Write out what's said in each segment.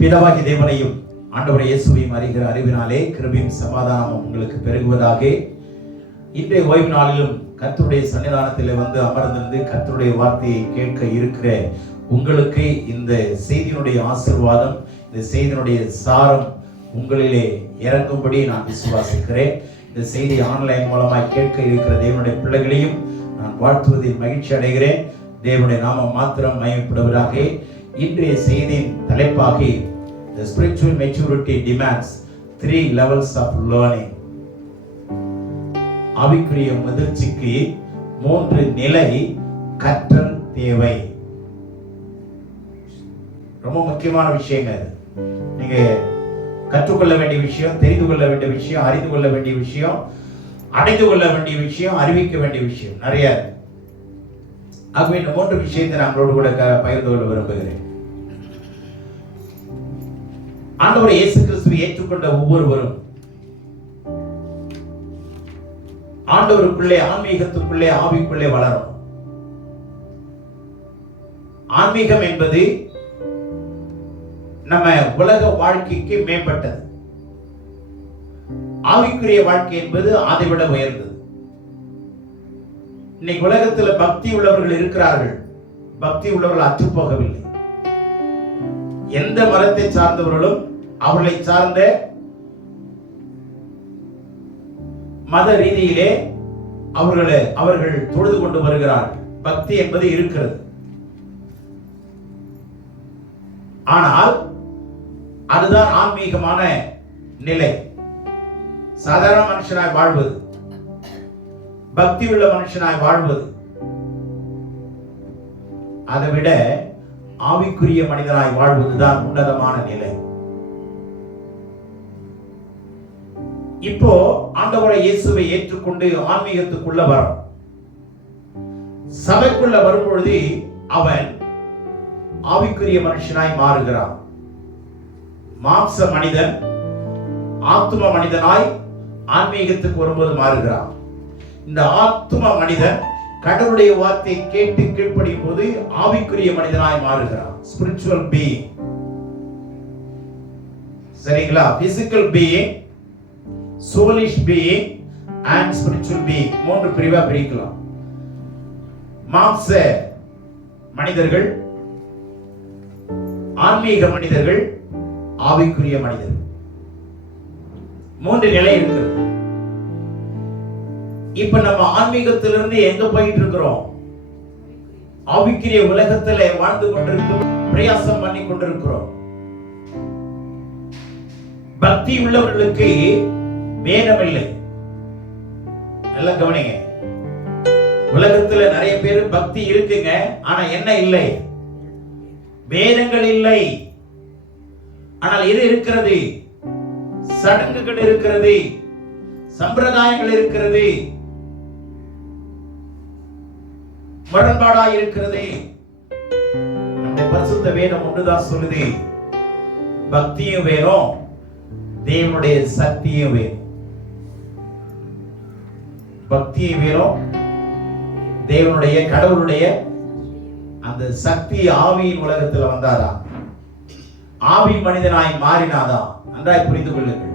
பிதாவாகிய தேவனையும் ஆண்டவராகிய இயேசுவையும் அறிகிற அறிவினாலே கிருபையும் சமாதானமும் உங்களுக்கு பெருகுவதாக. இன்றைய ஓய்வு நாளிலும் கர்த்தருடைய சன்னிதானத்தில் வந்து அமர்ந்திருந்து கர்த்தருடைய வார்த்தையை கேட்க இருக்கிற உங்களுக்கு இந்த செய்தியினுடைய ஆசீர்வாதம், இந்த செய்தியினுடைய சாரம் உங்களிலே இறங்கும்படி நான் விசுவாசிக்கிறேன். இந்த செய்தி ஆன்லைன் மூலமாய் கேட்க இருக்கிற தேவனுடைய பிள்ளைகளையும் நான் வாழ்த்துவதில் மகிழ்ச்சி அடைகிறேன். தேவனுடைய நாமம் மாத்திரம் மகிமைப்படுவதாக. இன்றைய செய்தியின் தலைப்பாக The spiritual maturity demands 3 levels of learning. ஆவிக்குரிய முதிர்ச்சிக்கு 3 நிலை கற்றல் தேவை. ரொம்ப முக்கியமான விஷயங்க. நீங்க கற்றுக்கொள்ள வேண்டிய விஷயம், தெரிந்து கொள்ள வேண்டிய விஷயம், அறிந்து கொள்ள வேண்டிய விஷயம், அடைந்து கொள்ள வேண்டிய விஷயம், அறிவிக்க வேண்டிய விஷயம் நிறைய. ஆகவே இந்த 3 விஷயத்தை நான் உங்களோடு கூட பகிர்ந்து கொள்ள விரும்புகிறேன். ஆண்டவர் இயேசு கிறிஸ்துவை ஏற்றுக்கொண்ட ஒவ்வொருவரும் ஆண்டவருக்குள்ளே, ஆன்மீகத்துக்குள்ளே, ஆவிக்குள்ளே வளரும். ஆன்மீகம் என்பது நம்ம உலக வாழ்க்கைக்கு மேம்பட்டது. ஆவிக்குரிய வாழ்க்கை என்பது அதை விட உயர்ந்தது. இன்னைக்கு உலகத்தில் பக்தி உள்ளவர்கள் இருக்கிறார்கள், பக்தி உள்ளவர்கள் அற்றுப்போகவில்லை. எந்த மதத்தை சார்ந்தவர்களும் அவர்களை சார்ந்த மத ரீதியிலே அவர்கள் தொழுது கொண்டு வருகிறார்கள். பக்தி என்பது இருக்கிறது. ஆனால் அதுதான் ஆன்மீகமான நிலை. சாதாரண மனுஷனாய் வாழ்வது, பக்தி உள்ள மனுஷனாய் வாழ்வது, அதை விட ஆவிக்குரிய மனிதனாய் வாழ்வதுதான் உன்னதமான நிலை. இப்போ ஆண்டவராகிய இயேசுவை ஏற்றுக்கொண்டு ஆன்மீகத்துக்குள்ள வரும். சபைக்குள்ள வரும் பொழுது அவன் ஆவிக்குரிய மனுஷனாய் மாறுகிறான். மாம்ச மனிதன் ஆத்தும மனிதனாய் ஆன்மீகத்துக்கு வரும்போது மாறுகிறான். இந்த ஆத்தும மனிதன் கடவுளுடைய வார்த்தையை கேட்டு கீழ்ப்படியும் போது ஆவிக்குரிய மனிதனாய் மாறுகிறான். Spiritual being. சரிங்களா? Physical being, soulish being and spiritual being 3 பிரிவா பிரிக்கலாம். மாம்ச மனிதர்கள், ஆன்மீக மனிதர்கள், ஆவிக்குரிய மனிதர்கள். 3 நிலை இருக்கிறது. இப்ப நம்ம ஆன்மீகத்திலிருந்து எங்க போயிட்டு இருக்கிறோம்? ஆவிக்குரிய உலகத்துல வாழ்ந்து கொண்டிருக்கிறோம், பிரயாசம் பண்ணி கொண்டிருக்கிறோம். பக்தி உள்ளவர்களுக்கு வேதம் இல்லை. நல்லா கவனிங்க. உலகத்துல நிறைய பேர் பக்தி இருக்குங்க, ஆனா என்ன இல்லை? வேதங்கள் இல்லை. ஆனால் எது இருக்கிறது? சடங்குகள் இருக்கிறது, சம்பிரதாயங்கள் இருக்கிறது, முரண்பாடாய் இருக்கிறது. நம்முடைய பரிசுத்த வேதம் ஒன்றுதான் சொல்லுது, பக்தியும் வேணும், தேவனுடைய சக்தியும் வேணும். பக்தியும் வேணும், தேவனுடைய கடவுளுடைய அந்த சக்தி ஆவியின் உலகத்தில் வந்தாதான், ஆவி மனிதனாய் மாறினாதான். நன்றாய் புரிந்து கொள்ளுங்கள்.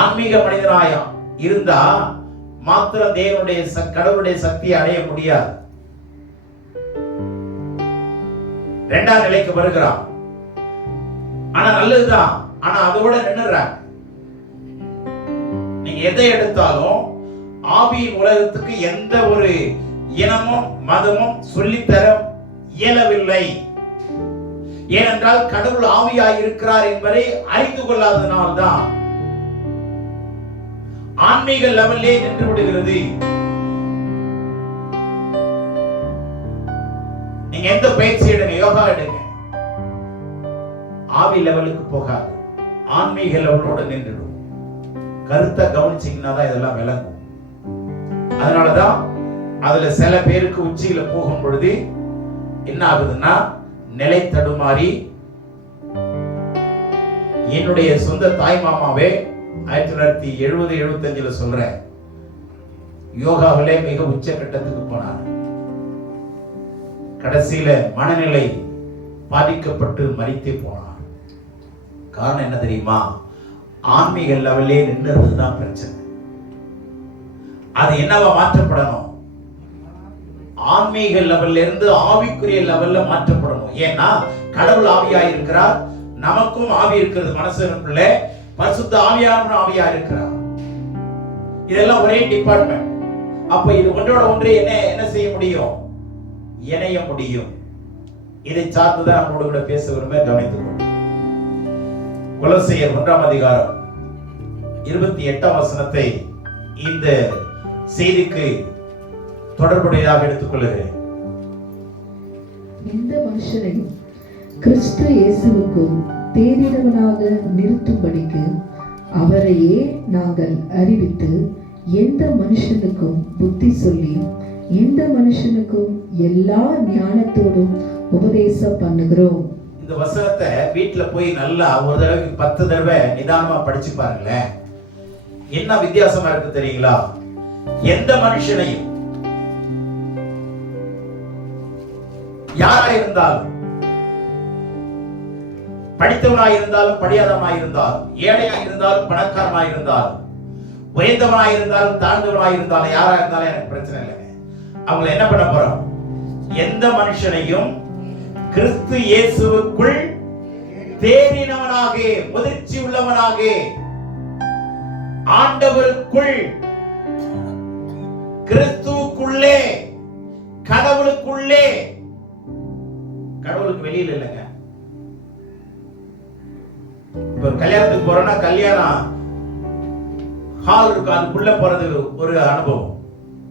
ஆன்மீக மனிதனாய் இருந்தா மாத்திரம் தேவனுடைய கடவுளுடைய சக்தியை அடைய முடியாது. 2ஆம் நிலைக்கு வருகிறான். ஆனா நல்லதுதான், ஆனா அதோட நின்னுறாங்க. நீங்க எதை எடுத்தாலும் ஆவியின் உலகத்துக்கு எந்த ஒரு இனமும் மதமும் சொல்லித்தர இயலவில்லை. ஏனென்றால் கடவுள் ஆவியாய் இருக்கிறார் என்பதை அறிந்து கொள்ளாததனால்தான் ஆன்மீக லெவல்லே நின்று விடுகிறது. நீங்க எந்த பயிற்சி எடுங்க, யோகா எடுங்க, ஆவி லெவலுக்கு போகாது, ஆன்மீக லெவலோட நின்றுடும். கருத்தை கவனிச்சீங்கன்னா தான் இதெல்லாம் விளங்கும். அதனாலதான் அதுல சில பேருக்கு உச்சியில போகும் பொழுது என்ன ஆகுதுன்னா, நிலை தடுமாறி, என்னுடைய சொந்த தாய் மாமாவே 1970-75 சொல்றேன், யோகாவிலே மிக உச்ச கட்டத்துக்கு போனார். கடைசியில மனநிலை பாதிக்கப்பட்டு மரித்தே போனார். காரணம் என்ன தெரியுமா? ஆன்மீக லெவல்லே நின்றுதான் பிரச்சனை. அது என்னவா மாற்றப்படணும்? ஆன்மீக லெவல்ல இருந்து ஆவிக்குரிய லெவல்ல மாற்றப்படணும். ஏன்னா கடவுள் ஆவியா இருக்கிறார், நமக்கும் ஆவி இருக்கிறது, மனசுக்குள்ள பரிசுத்த ஆவியானவர் ஆவியா இருக்கிறார். இதெல்லாம் ஒரே டிபார்ட்மெண்ட். அப்ப இது ஒன்றோட ஒன்று என்ன செய்ய முடியும்? இணைய முடியும். இதை சார்ந்துதான் நம்மளோட கூட பேச விரும்ப கவனித்துக் கொள்ளும். கொலோசையர் 1ஆம் அதிகாரம் 28ஆம் வசனத்தை இந்த செய்திக்கு தொடர்புடையதாக எடுத்துக் கொள்கிறேன். எந்த மனுஷனையும் கிறிஸ்து இயேசுவுக்குள் தேறினவனாக நிறுத்தும்படிக்கு அவரையே நாங்கள் அறிவித்து, எந்த மனுஷனுக்கும் புத்தி சொல்லி, எந்த மனுஷனுக்கும் எல்லா ஞானத்தோடும் உபதேசம் பண்ணுகிறோம். இந்த வசனத்தை வீட்டுல போய் நல்லா ஒரு தடவைக்கு 10 தடவை நிதானமா படிச்சு பாருங்களேன். என்ன வித்தியாசமா இருக்கு தெரியுங்களா? எந்த மனுஷனையும், யாரா இருந்தாலும், படித்தவனாய் இருந்தாலும் படியாதவனாய் இருந்தாலும், ஏழையா இருந்தாலும் பணக்காரனாய் இருந்தாலும், உயர்ந்தவனாய் இருந்தாலும் தாழ்ந்தவனாய் இருந்தாலும், யாரா இருந்தாலும் எனக்கு பிரச்சனை இல்லைங்க. அவங்களை என்ன பண்ண போறோம்? எந்த மனுஷனையும் கிறிஸ்து இயேசுவுக்குள் தேறினவனாக, முதிர்ச்சி உள்ளவனாக, ஆண்டவருக்குள், கிறிஸ்துவுக்குள்ளே, கடவுளுக்குள்ளே, கடவுளுக்கு வெளியில இல்லைங்க. இப்ப கல்யாணத்துக்கு போறோம்னா கல்யாணம் ஹால் இருக்கு, அதுக்குள்ள போறது ஒரு அனுபவம்.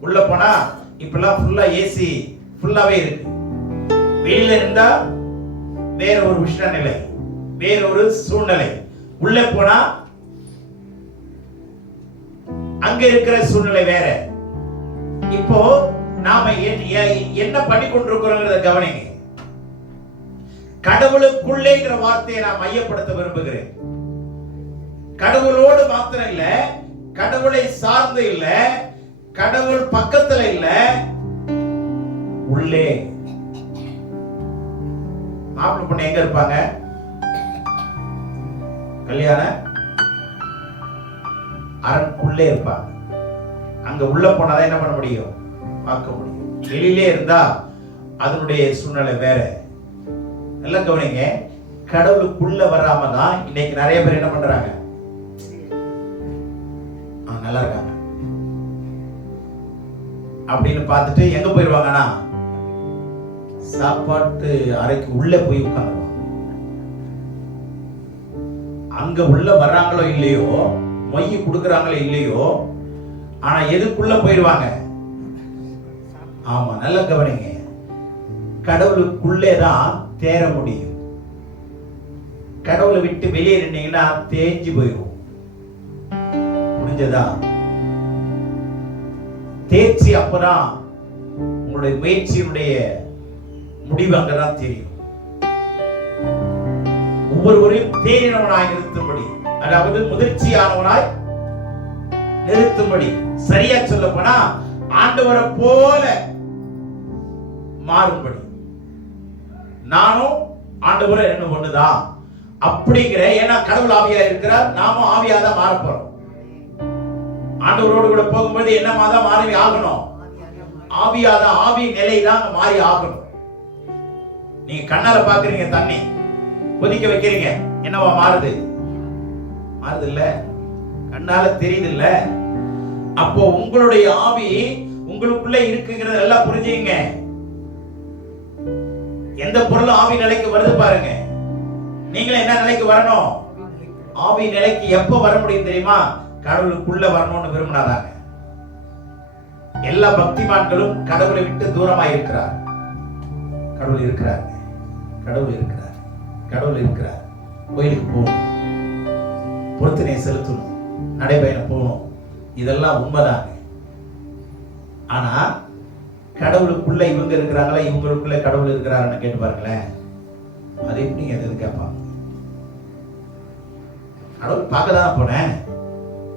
உள்ள போனா இப்பெல்லாம் ஃபுல்லா ஏசி ஃபுல்லாவே இருக்கு. வெளியில இருந்தா வேற ஒரு விஷய நிலை, வேற ஒரு சூழ்நிலை. உள்ள போனா அங்க இருக்கிற சூழ்நிலை வேற. இப்போ நாம என்ன பண்ணி கொண்டிருக்கிறோங்கிறத கவனிங்க. கடவுளுக்குள்ளேங்கிற வார்த்தையை நான் மையப்படுத்த விரும்புகிறேன். கடவுளோடு மாத்திரம் இல்ல, கடவுளை சார்ந்து இல்ல, கடவுள் பக்கத்துல இல்ல, உள்ளே. மாப்பிள்ளை பொண்ணு எங்க இருப்பாங்க? கல்யாண அரண்குள்ளே இருப்பாங்க. அங்க உள்ள போனாதான் என்ன பண்ண முடியும்? பார்க்க முடியும். வெளியிலே இருந்தா அதனுடைய சூழ்நிலை வேற. நல்லா கவனிங்க. கடவுளுக்குள்ள வராம தான் இன்னைக்கு நிறைய பேர் என்ன பண்றாங்க? நல்லா இருக்காங்க அப்படின்னு பார்த்துட்டு எங்க போயிருவாங்கன்னா சாப்பாட்டு அறைக்கு உள்ள போய் உட்கார்ந்துருவாங்க. அங்க உள்ள வர்றாங்களோ இல்லையோ, மொய் கொடுக்கறாங்களோ இல்லையோ, ஆனா எதுக்குள்ள போயிடுவாங்க? ஆமா, நல்லா கவனிங்க. கடவுளுக்குள்ளே தான் தேர முடியும். கடவுளை விட்டு வெளியே நின்னீங்கன்னா தேஞ்சு போயிடும். புரிஞ்சதா? தேர்ச்சி அப்பதான் உங்களுடைய முயற்சியினுடைய முடிவு அங்கதான் தெரியும். ஒவ்வொருவரையும் தேறினவனாய் நிறுத்தும்படி, அதாவது முதிர்ச்சியானவனாய் நிறுத்தும்படி, சரியா சொல்ல போனா ஆண்டவரை போல மாறும்படி. நானும் ஆண்டவரை என்ன ஒண்ணுதான் அப்படிங்கிற, ஏன்னா கடவுள் ஆவியா இருக்கிறார், நாமும் ஆவியா தான் மாற போறோம். ஆண்டவரோடு கூட போகும்போது என்னமா தான் மாறி ஆகணும்? ஆவியாதான், ஆவி நிலை தான் மாறி ஆகணும். நீங்க கண்ணால பாக்குறீங்க, தண்ணி கொதிக்க வைக்கிறீங்க, என்னவா மாறுது? மாறுது இல்ல? கண்ணால தெரியுது இல்ல? அப்போ உங்களுடைய ஆவி உங்களுக்குள்ள இருக்குங்கிறது எல்லாம் புரிஞ்சுங்க. எந்த பொருளும் ஆவி நிலைக்கு வருது பாருங்க. நீங்களும் என்ன நிலைக்கு வரணும்? ஆவி நிலைக்கு எப்ப வர முடியும் தெரியுமா? கடவுளுக்குள்ள வரணும்னு விரும்பினாதாங்க. எல்லா பக்திமான்களும் கடவுளை விட்டு தூரமாக இருக்கிறார். கடவுள் இருக்கிறார், கடவுள் இருக்கிறார், கடவுள் இருக்கிறார். கோயிலுக்கு போகணும், பொருத்தனையை செலுத்தணும், நடைபயணம் போகணும், இதெல்லாம் உண்மைதாங்க. ஆனா கடவுளுக்குள்ள இவங்க இருக்கிறாங்களா, இவங்களுக்குள்ள கடவுள் இருக்கிறாருன்னு கேட்டு பாருங்களேன். அது எப்படி எது கேட்பாங்க? கடவுள் பார்க்க தான் போனேன்,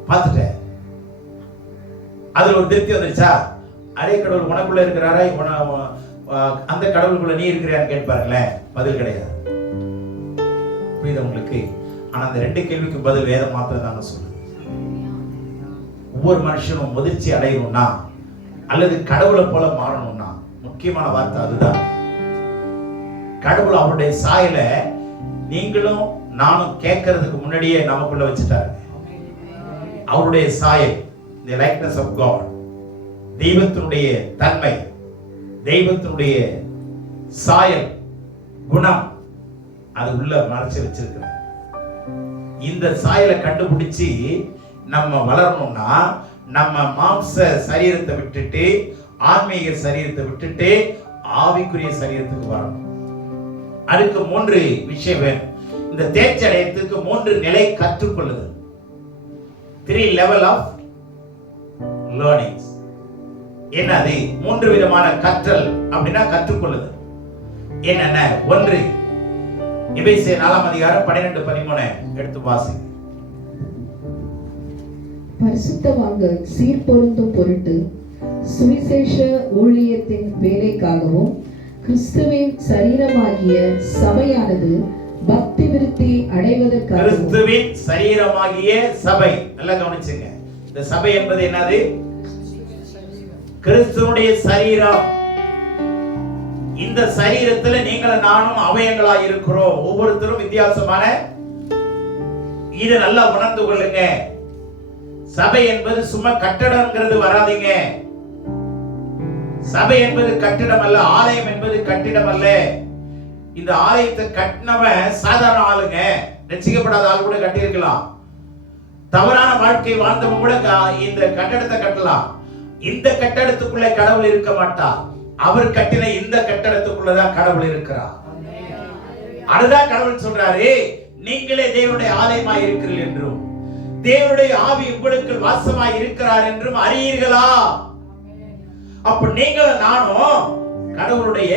பார்த்துட்டேன், அதுல ஒரு திருப்தி வந்துருச்சா? அதே கடவுள் உனக்குள்ள இருக்கிறாரா, அந்த கடவுளுக்குள்ள நீ இருக்கிறான்னு கேட்டு பாருங்களேன். பதில் கிடையாது. புரியுது உங்களுக்கு? ஆனா அந்த 2 கேள்விக்கு பதில் வேதம் மாத்திரம் தான் சொல்லுது. ஒவ்வொரு மனுஷனும் முதிர்ச்சி அடையணும்னா அல்லது கடவுளை போல மாறணும்னா முக்கியமான வார்த்தை அதுதான். கடவுள் அவருடைய சாயல நீங்களும் நானும் கேட்கறதுக்கு முன்னாடியே நமக்குள்ள வச்சுட்டாரு. அவருடைய சாயல், the likeness of God, தெய்வத்தினுடைய தன்மை, தெய்வத்தினுடைய சாயல், குணம், அது உள்ள மறைச்சு வச்சிருக்கிறார். இந்த சாயலை கண்டுபிடிச்சு நம்ம வளரணும்னா நம்ம மாம்ச சரீரத்தை விட்டுட்டு ஆன்மீக சரீரத்தை விட்டுட்டு ஆவிக்குரிய சரீரத்துக்கு வரணும். அதுக்கு 3 விஷயம் வேணும். இந்த தேர்ச்சி அடையத்துக்கு 3 நிலை கற்றுக்கொள்ளுதல். 3 level of learnings. என்னது? 3 விதமான கற்றல் அப்படின்னா கற்றுக்கொள்ளுதல் என்னென்ன? 1, எபேசியர் 4 அதிகாரம் 12 13 எடுத்து வாசிங்க. பரிசுத்தவான்கள் சீர்பொருந்தும் பொருட்டு சுவிசேஷ ஊழியத்தின் வேலைக்காகவும் கிறிஸ்துவின் சரீரமாகிய சபையானது பக்தி விருத்தி அடைவதற்காக. கிறிஸ்துவின் சரீரமாகிய சபை, நல்லா கவனிச்சுங்க. இந்த சபை என்பது என்னது? கிறிஸ்துவுடைய சரீரம். இந்த சரீரத்துல நீங்கள் நானும் அவயங்களாய் இருக்கிறோம். ஒவ்வொருத்தரும் வித்தியாசமான. இதை நல்லா உணர்ந்து கொள்ளுங்க. சபை என்பது சும்மா கட்டடம்ங்கிறது வராதீங்க. சபை என்பது கட்டிடம் அல்ல. ஆலயம் என்பது கட்டிடம் அல்ல. இந்த ஆலயத்தை கட்டினவன் சாதாரண ஆளுங்க. ரட்சிக்கப்படாத ஆள் கூட கட்டியிருக்கலாம். தவறான வாழ்க்கை வாழ்ந்தவன் கூட இந்த கட்டடத்தை கட்டலாம். இந்த கட்டடத்துக்குள்ள கடவுள் இருக்க மாட்டார். அவர் கட்டின இந்த கட்டடத்துக்குள்ளதான் கடவுள் இருக்கிறார். அதுதான் கடவுள் சொல்றாரு, நீங்களே தேவனுடைய ஆலயமாய் இருக்கிறீர்கள் என்றும் தேவனுடைய ஆவி உங்களுக்கு வாசமாய் இருக்கிறார் என்றும் அறியீர்களா? அப்ப நீங்கள் நானும் கடவுளுடைய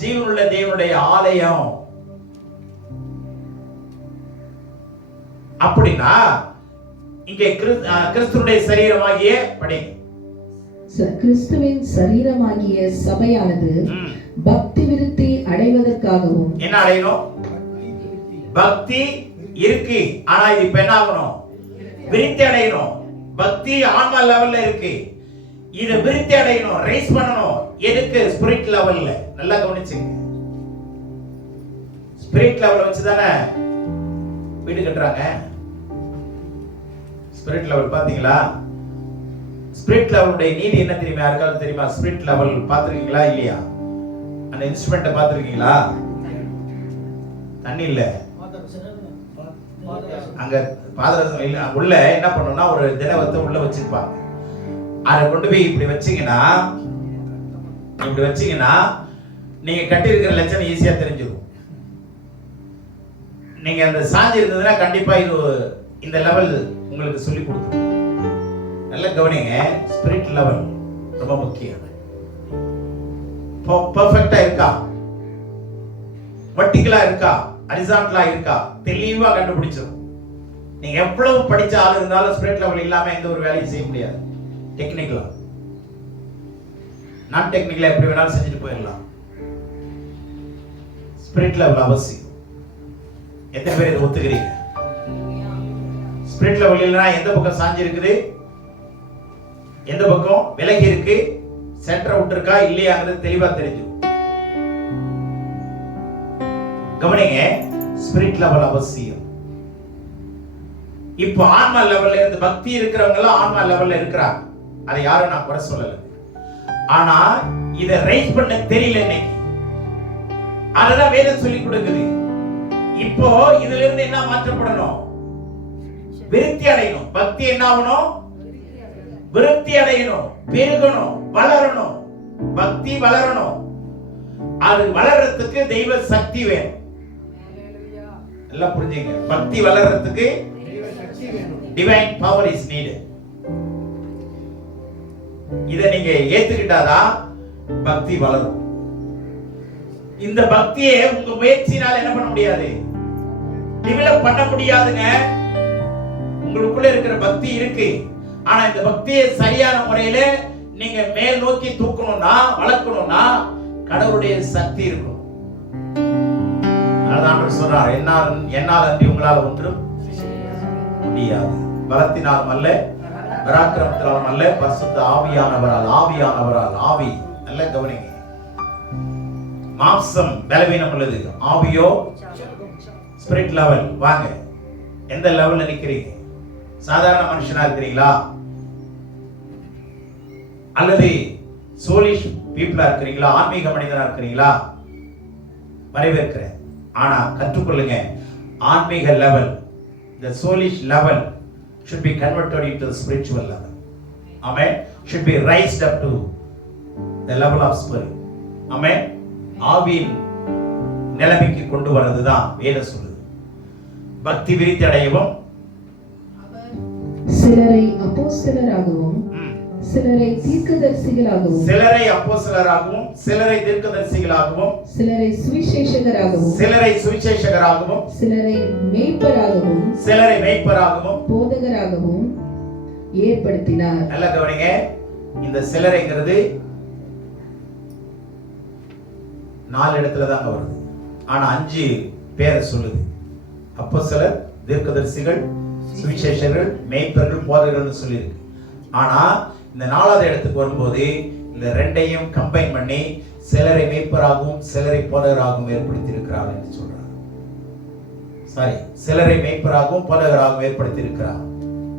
ஜீவனுள்ள தேவனுடைய ஆலயம். அப்படின்னா இங்கே கிறிஸ்துவின் சரீரமாகிய படிங்க. கிறிஸ்துவின் சரீரமாகிய சபையானது பக்தி விருத்தி அடைவதற்காகவும். என்ன அடையணும்? பக்தி இருக்கு, ஆனா இது இப்ப என்ன ஆகணும்? விருத்தி அடையணும். பக்தி ஆன்மா லெவல்ல இருக்கு, இத விருத்தி அடையணும், ரைஸ் பண்ணணும். எதுக்கு? ஸ்பிரிட் லெவல்ல. நல்லா கவனிச்சுங்க. ஸ்பிரிட் லெவல் வச்சு தானே வீடு கட்டுறாங்க. ஸ்பிரிட் லெவல் பாத்தீங்களா? ஸ்பிரிட் லெவலுடைய நீதி என்ன தெரியுமா? யாருக்காவது தெரியுமா? ஸ்பிரிட் லெவல் பாத்துருக்கீங்களா இல்லையா? அந்த இன்ஸ்ட்ருமெண்ட்டை பாத்துருக்கீங்களா? தண்ணி இல்ல அங்க பாதரசம் இல்ல. உள்ள என்ன பண்ணணும்னா ஒரு திரவத்தை உள்ள வச்சிருப்பாங்க. அதை கொண்டு போய் இப்படி வச்சீங்கன்னா நீங்க கட்டி இருக்கிற லட்சணம் ஈஸியா தெரிஞ்சிடும். நீங்க அந்த சாஞ்சி இருந்ததுன்னா கண்டிப்பா இது இந்த லெவல் உங்களுக்கு சொல்லி கொடுக்கும். நல்லா கவனிங்க. ஸ்பிரிட் லெவல் ரொம்ப முக்கியம். பெர்ஃபெக்ட்டா இருக்கா? வெர்டிகலா இருக்கா? ஹரிசான்டலா இருக்கா? தெளிவா கண்டுபிடிச்சிடும். நீங்க எவ்வளவு படிச்ச ஆள் இருந்தாலும் ஸ்பிரிட் லெவல் இல்லாம எந்த ஒரு வேலையும் செய்ய முடியாது. டெக்னிக்கலா, நான் டெக்னிக்கலா எப்படி வேணாலும் செஞ்சுட்டு போயிடலாம். ஸ்பிரிட் லெவல் அவசியம். எத்தனை பேர் இதை ஒத்துக்கிறீங்க? ஸ்பிரிட் லெவல் இல்லைன்னா எந்த பக்கம் சாஞ்சி இருக்குது, எந்த பக்கம் விலகி இருக்கு, சென்டர் அவுட் இருக்கா இல்லையாங்கிறது தெளிவா தெரிஞ்சிடும். கவனிங்க, ஸ்பிரிட் லெவல் அவசியம். இப்போ ஆன்மா லெவல்ல இருந்து பக்தி இருக்கிறவங்க எல்லாம் ஆன்மா லெவல்ல இருக்கிறாங்க. அதை யாரும் நான் குறை சொல்லல. ஆனா இத ரைஸ் பண்ண தெரியல இன்னைக்கு. அததான் வேதம் சொல்லி கொடுக்குது. இப்போ இதுல இருந்து என்ன மாற்றப்படணும்? விருத்தி அடையணும். பக்தி என்ன ஆகணும்? விருத்தி அடையணும், பெருகணும், வளரணும். பக்தி வளரணும். அது வளர்றதுக்கு தெய்வ சக்தி வேணும். எல்லாம் புரிஞ்சுங்க. பக்தி வளர்றதுக்கு டிவைன் பவர் இஸ் நீடட். இத நீங்க ஏத்துக்கிட்டாதான் பக்தி வளரும். இந்த பக்தியை உங்க முயற்சினால என்ன பண்ண முடியாது? டெவலப் பண்ண முடியாதுங்க. உங்களுக்குள்ள இருக்கிற பக்தி இருக்கு. ஆனா இந்த பக்தியை சரியான முறையில நீங்க மேல் நோக்கி தூக்கணும்னா, வளர்க்கணும்னா கடவுளுடைய சக்தி இருக்கணும். ஆண்டவர் சொல்றார், என்னால் அன்றி உங்களால் ஒன்றும் முடியாது. பலத்தினாலும் அல்ல, பராக்கிரமத்தினாலும் அல்ல, பரிசுத்த ஆவியானவரால். ஆவி நல்ல கவனிங்க. மாம்சம் பலவீனம் உள்ளது, ஆவியோ ஸ்பிரிட் லெவல். வாங்க, எந்த லெவல்ல நிக்கிறீங்க? சாதாரண மனுஷனா இருக்கிறீங்களா, அல்லது சோலிஷ் பீப்புளா இருக்கிறீங்களா, ஆன்மீக மனிதனா இருக்கிறீங்களா? வரவேற்கிறேன். ஆனா கற்றுக்கொள்ளுங்க, ஆன்மீக level, the soulish level should be converted into the spiritual level. Amen. Should be raised up to the level of spirit. Amen. ஆவியின் நிலைமைக்கு கொண்டு வரதுதான் வேதம் சொல்லுது. பக்தி விருத்தி அடையவும் சிலரை அப்போஸ்தலராகவும் சிலரை தீர்க்கதரிசிகளாகவும் சிலரை அப்போஸ்தலராகவும் சிலரை தீர்க்கதரிசிகளாகவும் சிலரை சுவிசேஷகராகவும் சிலரை மேய்ப்பராகவும் போதகராகவும் ஏற்படுத்தினார். நல்லா கவனிங்க, இந்த சிலரைங்கிறது 4 இடத்துல தாங்க வருது. ஆனா 5 பேரை சொல்லுது. அப்போஸ்தலர், தீர்க்கதரிசிகள், சுவிசேஷகர்கள், மேய்ப்பர்கள், போதகர்கள் சொல்லியிருக்கு. ஆனா இந்த 4வது இடத்துக்கு வரும்போது இந்த 2ஐயும் கம்பைன் பண்ணி சிலரை மேய்ப்பராகவும் சிலரை போதகராகவும் ஏற்படுத்தி இருக்கிறார் என்று சொல்றார். சாரி, சிலரை மேய்ப்பராகவும் போதகராகவும் ஏற்படுத்தி இருக்கிறார்.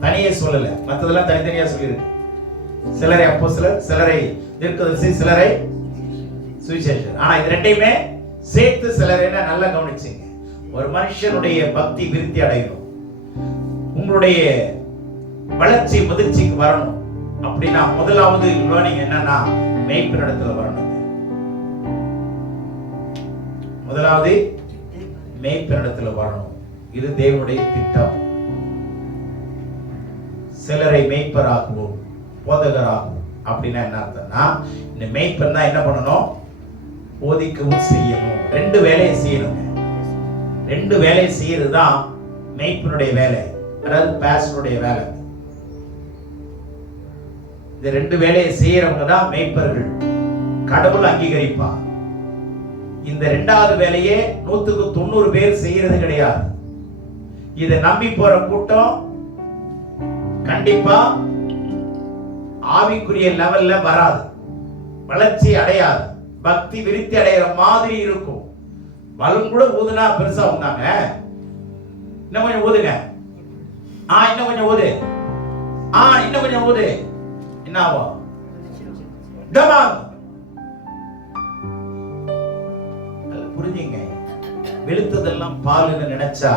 தனியே சொல்லல, மற்றதெல்லாம் தனித்தனியா சொல்லியிருக்கு. சிலரை அப்போஸ்தலர், சிலரை தீர்க்கதரிசி, சிலரை சுவிசேஷகர். ஆனா இது 2ஐயுமே சேர்த்து சிலரைன்னா நல்லா கவனிச்சுங்க. ஒரு மனுஷனுடைய பக்தி விருத்தி அடையணும், உங்களுடைய வளர்ச்சி முதிர்ச்சிக்கு வரணும் அப்படின்னா முதலாவது லேர்னிங் என்னன்னா மேய்ப்பனிடத்துல வரணும். முதலாவது மேய்ப்பனிடத்துல வரணும். இது தேவனுடைய திட்டம். சிலரை மேய்ப்பராகவும் போதகராகவும் அப்படின்னா என்ன அர்த்தம்னா, இந்த மேய்ப்பன்னா என்ன பண்ணணும்? போதிக்கவும் செய்யணும். 2 வேலையை செய்யணுங்க. 2 வேலையை செய்யறது தான் மேய்ப்பனுடைய வேலை, அதாவது பாஸ்டருடைய வேலை. இந்த 2 வேலையை செய்யறவங்க தான் மேய்ப்பர்கள். கடவுள் அங்கீகரிப்பார். இந்த 2வது வேலையே 100க்கு 90 பேர் செய்யறது கிடையாது. இதை நம்பி போற கூட்டம் கண்டிப்பா ஆவிக்குரிய லெவல்ல வராது, வளர்ச்சி அடையாது, பக்தி விருத்தி அடைகிற மாதிரி இருக்கும். பலூன் கூட ஊதுனா பெருசா ஊதுனாங்க, இன்னும் கொஞ்சம் ஊதுங்க, இன்னும் கொஞ்சம் ஊது, இன்னும் கொஞ்சம் ஊது, என்ன ஆகும்? புரிஞ்சுங்க. வெளுத்ததெல்லாம் பாலுன்னு நினைச்சா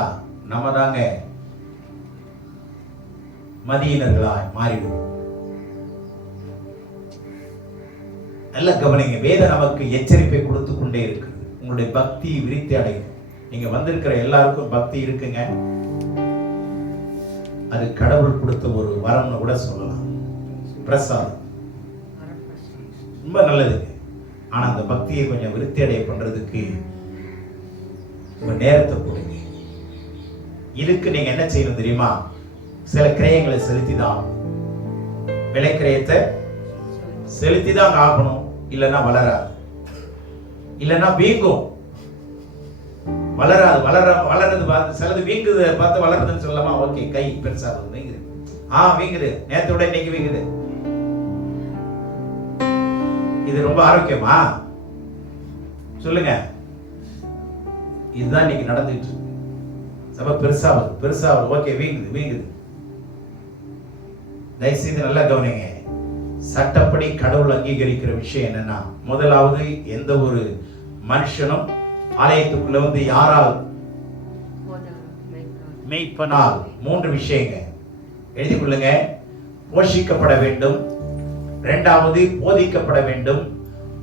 நம்ம தாங்க மதியினர்களாய் மாறிடுவோம். நல்ல கவனிங்க, வேதம் நமக்கு எச்சரிப்பை கொடுத்து கொண்டே இருக்கு. உங்களுடைய பக்தி விருத்தி அடையும். நீங்க வந்திருக்கிற எல்லாருக்கும் பக்தி இருக்குங்க, அது கடவுள் கொடுத்த ஒரு வரம்னு கூட சொல்லலாம், பிரசாதம். ரொம்ப நல்லதுங்க. ஆனா அந்த பக்தியை கொஞ்சம் விருத்தி அடைய பண்றதுக்கு உங்க நேரத்தை கொடுங்க. இதுக்கு நீங்க என்ன செய்யணும் தெரியுமா? சில கிரயங்களை செலுத்திதான், விலை கிரயத்தை செலுத்திதான் ஆகணும். இல்லைன்னா வளராது, இல்லைன்னா வீங்கும். வளராது. வளர்றது பார்த்து சிலது வீங்குது பார்த்து வளருதுன்னு சொல்லலாமா? ஓகே, கை பெருசா வீங்குது, வீங்குது, நேத்தோட இன்னைக்கு வீங்குது. இது ரொம்ப ஆரோக்கியமா? சொல்லுங்க. இதுதான் இன்னைக்கு நடந்துட்டு இருக்கு. சபை பெருசாவது, ஓகே, வீங்குது. தயவுசெய்து நல்லா கவனிங்க. சட்டப்படி கடவுள் அங்கீகரிக்கிற விஷயம் என்னன்னா, முதலாவது எந்த ஒரு மனுஷனும் ஆலயத்துக்குள்ள வந்து யாரால்? மேய்ப்பனால். 3 விஷயங்க எழுதி கொள்ளுங்க. போஷிக்கப்பட வேண்டும், 2வது போதிக்கப்பட வேண்டும்,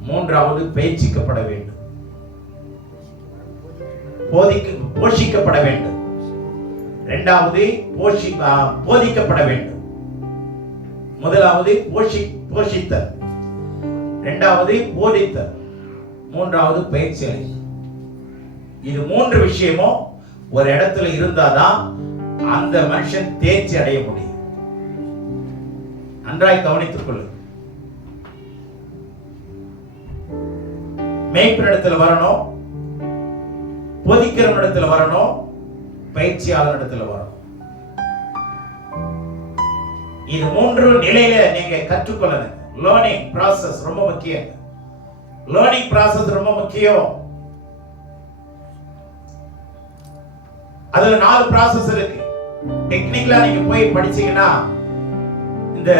3வது பயிற்சிக்கப்பட வேண்டும். போஷிக்கப்பட வேண்டும், 2வது போதிக்கப்பட வேண்டும். முதலாவது போஷித்தல், 2வது போதித்தல், 3வது பயிற்சி அளித்தல். இது 3 விஷயமும் ஒரு இடத்துல இருந்தாதான் அந்த மனுஷன் தேர்ச்சி அடைய முடியும். நன்றாய் கவனித்துக் கொள்ளு. மேய்ப்பனிடத்துல வரணும், போதிக்க போதிக்கிறவன் இடத்துல வரணும், பயிற்சியாளர் இடத்துல வரணும். இது மூன்று நிலையில நீங்க கற்றுக்கொள்ளணும். லேர்னிங் ப்ராசஸ் ரொம்ப முக்கியம். லேர்னிங் ப்ராசஸ் ரொம்ப முக்கியம். அதுல 4 ப்ராசஸ் இருக்கு. டெக்னிக்கலா நீங்க போய் படிச்சீங்கன்னா இந்த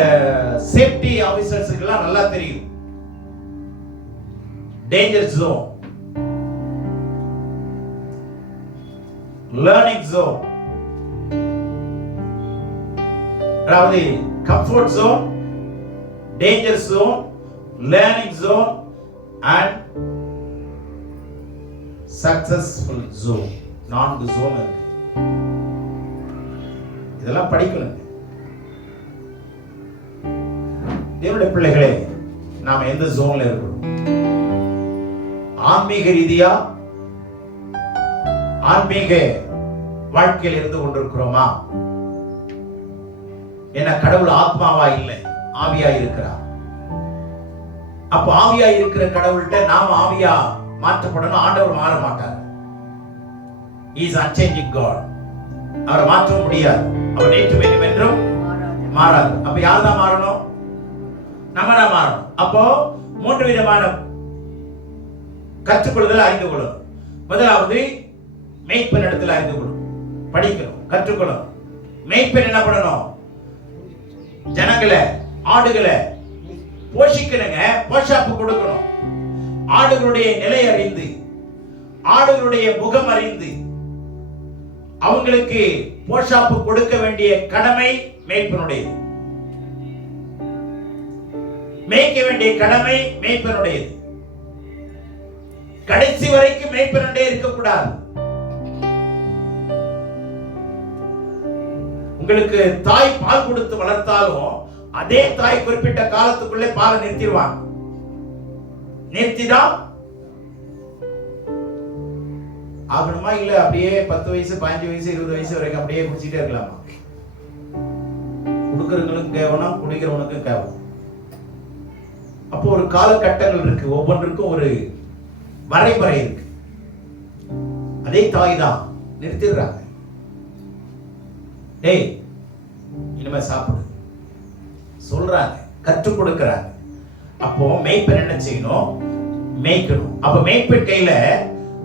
சேஃப்டி ஆபீசர்ஸ்க்கு எல்லாம் நல்லா தெரியும். டேஞ்சர் ஜோன், லேர்னிங் ஜோன், அதாவது comfort zone, danger zone, learning zone and successful zone. 4 zone இருக்கு. இதெல்லாம் படிக்கணும். தேவனுடைய பிள்ளைகளே, நாம எந்த ஜோன்ல இருக்கிறோம்? ஆன்மீக ரீதியா ஆன்மீக வாழ்க்கையில் இருந்து கொண்டிருக்கிறோமா? என்ன கடவுள் ஆத்மாவா இல்லை, ஆவியா இருக்கிறார். அப்ப ஆவியா இருக்கிற கடவுள்கிட்ட நாம ஆவியா மாற்றப்படணும். ஆண்டவர் மாற மாட்டார். He is unchanging God. அவரை மாற்ற முடியாது. அவர் நேற்று வேண்டும் என்றும் மாறாது. அப்ப யார் தான் மாறணும்? நம்ம தான் மாறணும். அப்போ 3 விதமான கற்றுக்கொள்ளுதல் அறிந்து கொள்ளணும். முதலாவது மேய்ப்பன் இடத்துல அறிந்து கொள்ளணும், படிக்கணும், கற்றுக்கொள்ளணும். மேய்ப்பன் என்ன பண்ணணும்? ஜனங்களை, ஆடுகளை போஷிக்கணுங்க, போஷாப்பு கொடுக்கணும். ஆடுகளுடைய நிலை அறிந்து, ஆடுகளுடைய முகம் அறிந்து, அவங்களுக்கு போஷாப்பு கொடுக்க வேண்டிய கடமை மேய்ப்பனுடையது. மேய்க்க வேண்டிய கடமை மேய்ப்பனுடையது. கடைசி வரைக்கும் மேய்ப்பனுடைய இருக்கக்கூடாது. உங்களுக்கு தாய் பால் கொடுத்து வளர்த்தாலும் அதே தாய் குறிப்பிட்ட காலத்துக்குள்ளே பாலை நிறுத்திடுவாங்க. நிறுத்திதான் ஆகணுமா? இல்ல அப்படியே 10 வயசு 15 வயசு 20 வயசு வரைக்கும் அப்படியே குடிச்சிட்டே இருக்கலாமா? குடுக்கிறவங்களுக்கும் கேவலம், குடிக்கிறவனுக்கும் கேவலம். அப்போ ஒரு காலகட்டங்கள் இருக்கு, ஒவ்வொன்றுக்கும் ஒரு வரைமுறை இருக்கு. அதே தாய் தான் நிறுத்திடுறாங்க. டேய் இனிமே சாப்பிடு சொல்றாங்க, கற்றுக் கொடுக்கிறாங்க. அப்போ மேய்ப்பன் என்ன செய்யணும்? மேய்க்கணும். அப்ப மேய்ப்பன் கையில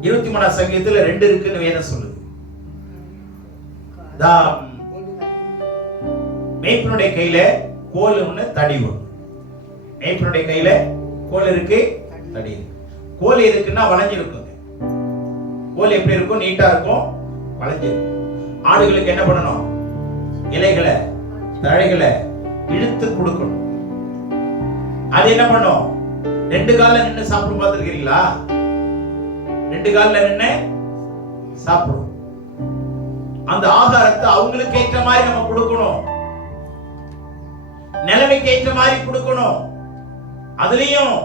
23ஆம் சங்கீதத்துல 2 இருக்குன்னு வேதம் சொல்லுது. மேய்ப்பனுடைய கையில கோல் ஒண்ணு, தடி ஒண்ணு. மேய்ப்பனுடைய கையில கோல் இருக்கு, தடி இருக்கு. கோல் எதுக்குன்னா வளைஞ்சிருக்குங்க. கோல் எப்படி இருக்கும்? நீட்டா இருக்கும், வளைஞ்சிருக்கும். ஆடுகளுக்கு என்ன பண்ணணும்? இலைகளை, தழைகளை இழுத்து கொடுக்கணும். அது என்ன பண்ணும்? 2 கால்ல நின்று சாப்பிடும். பார்த்திருக்கீங்களா? 2 கால்ல நின்று சாப்பிடும். அந்த ஆகாரத்தை அவங்களுக்கு ஏற்ற மாதிரி நம்ம கொடுக்கணும், நிலைமைக்கு ஏற்ற மாதிரி கொடுக்கணும். அதுலயும்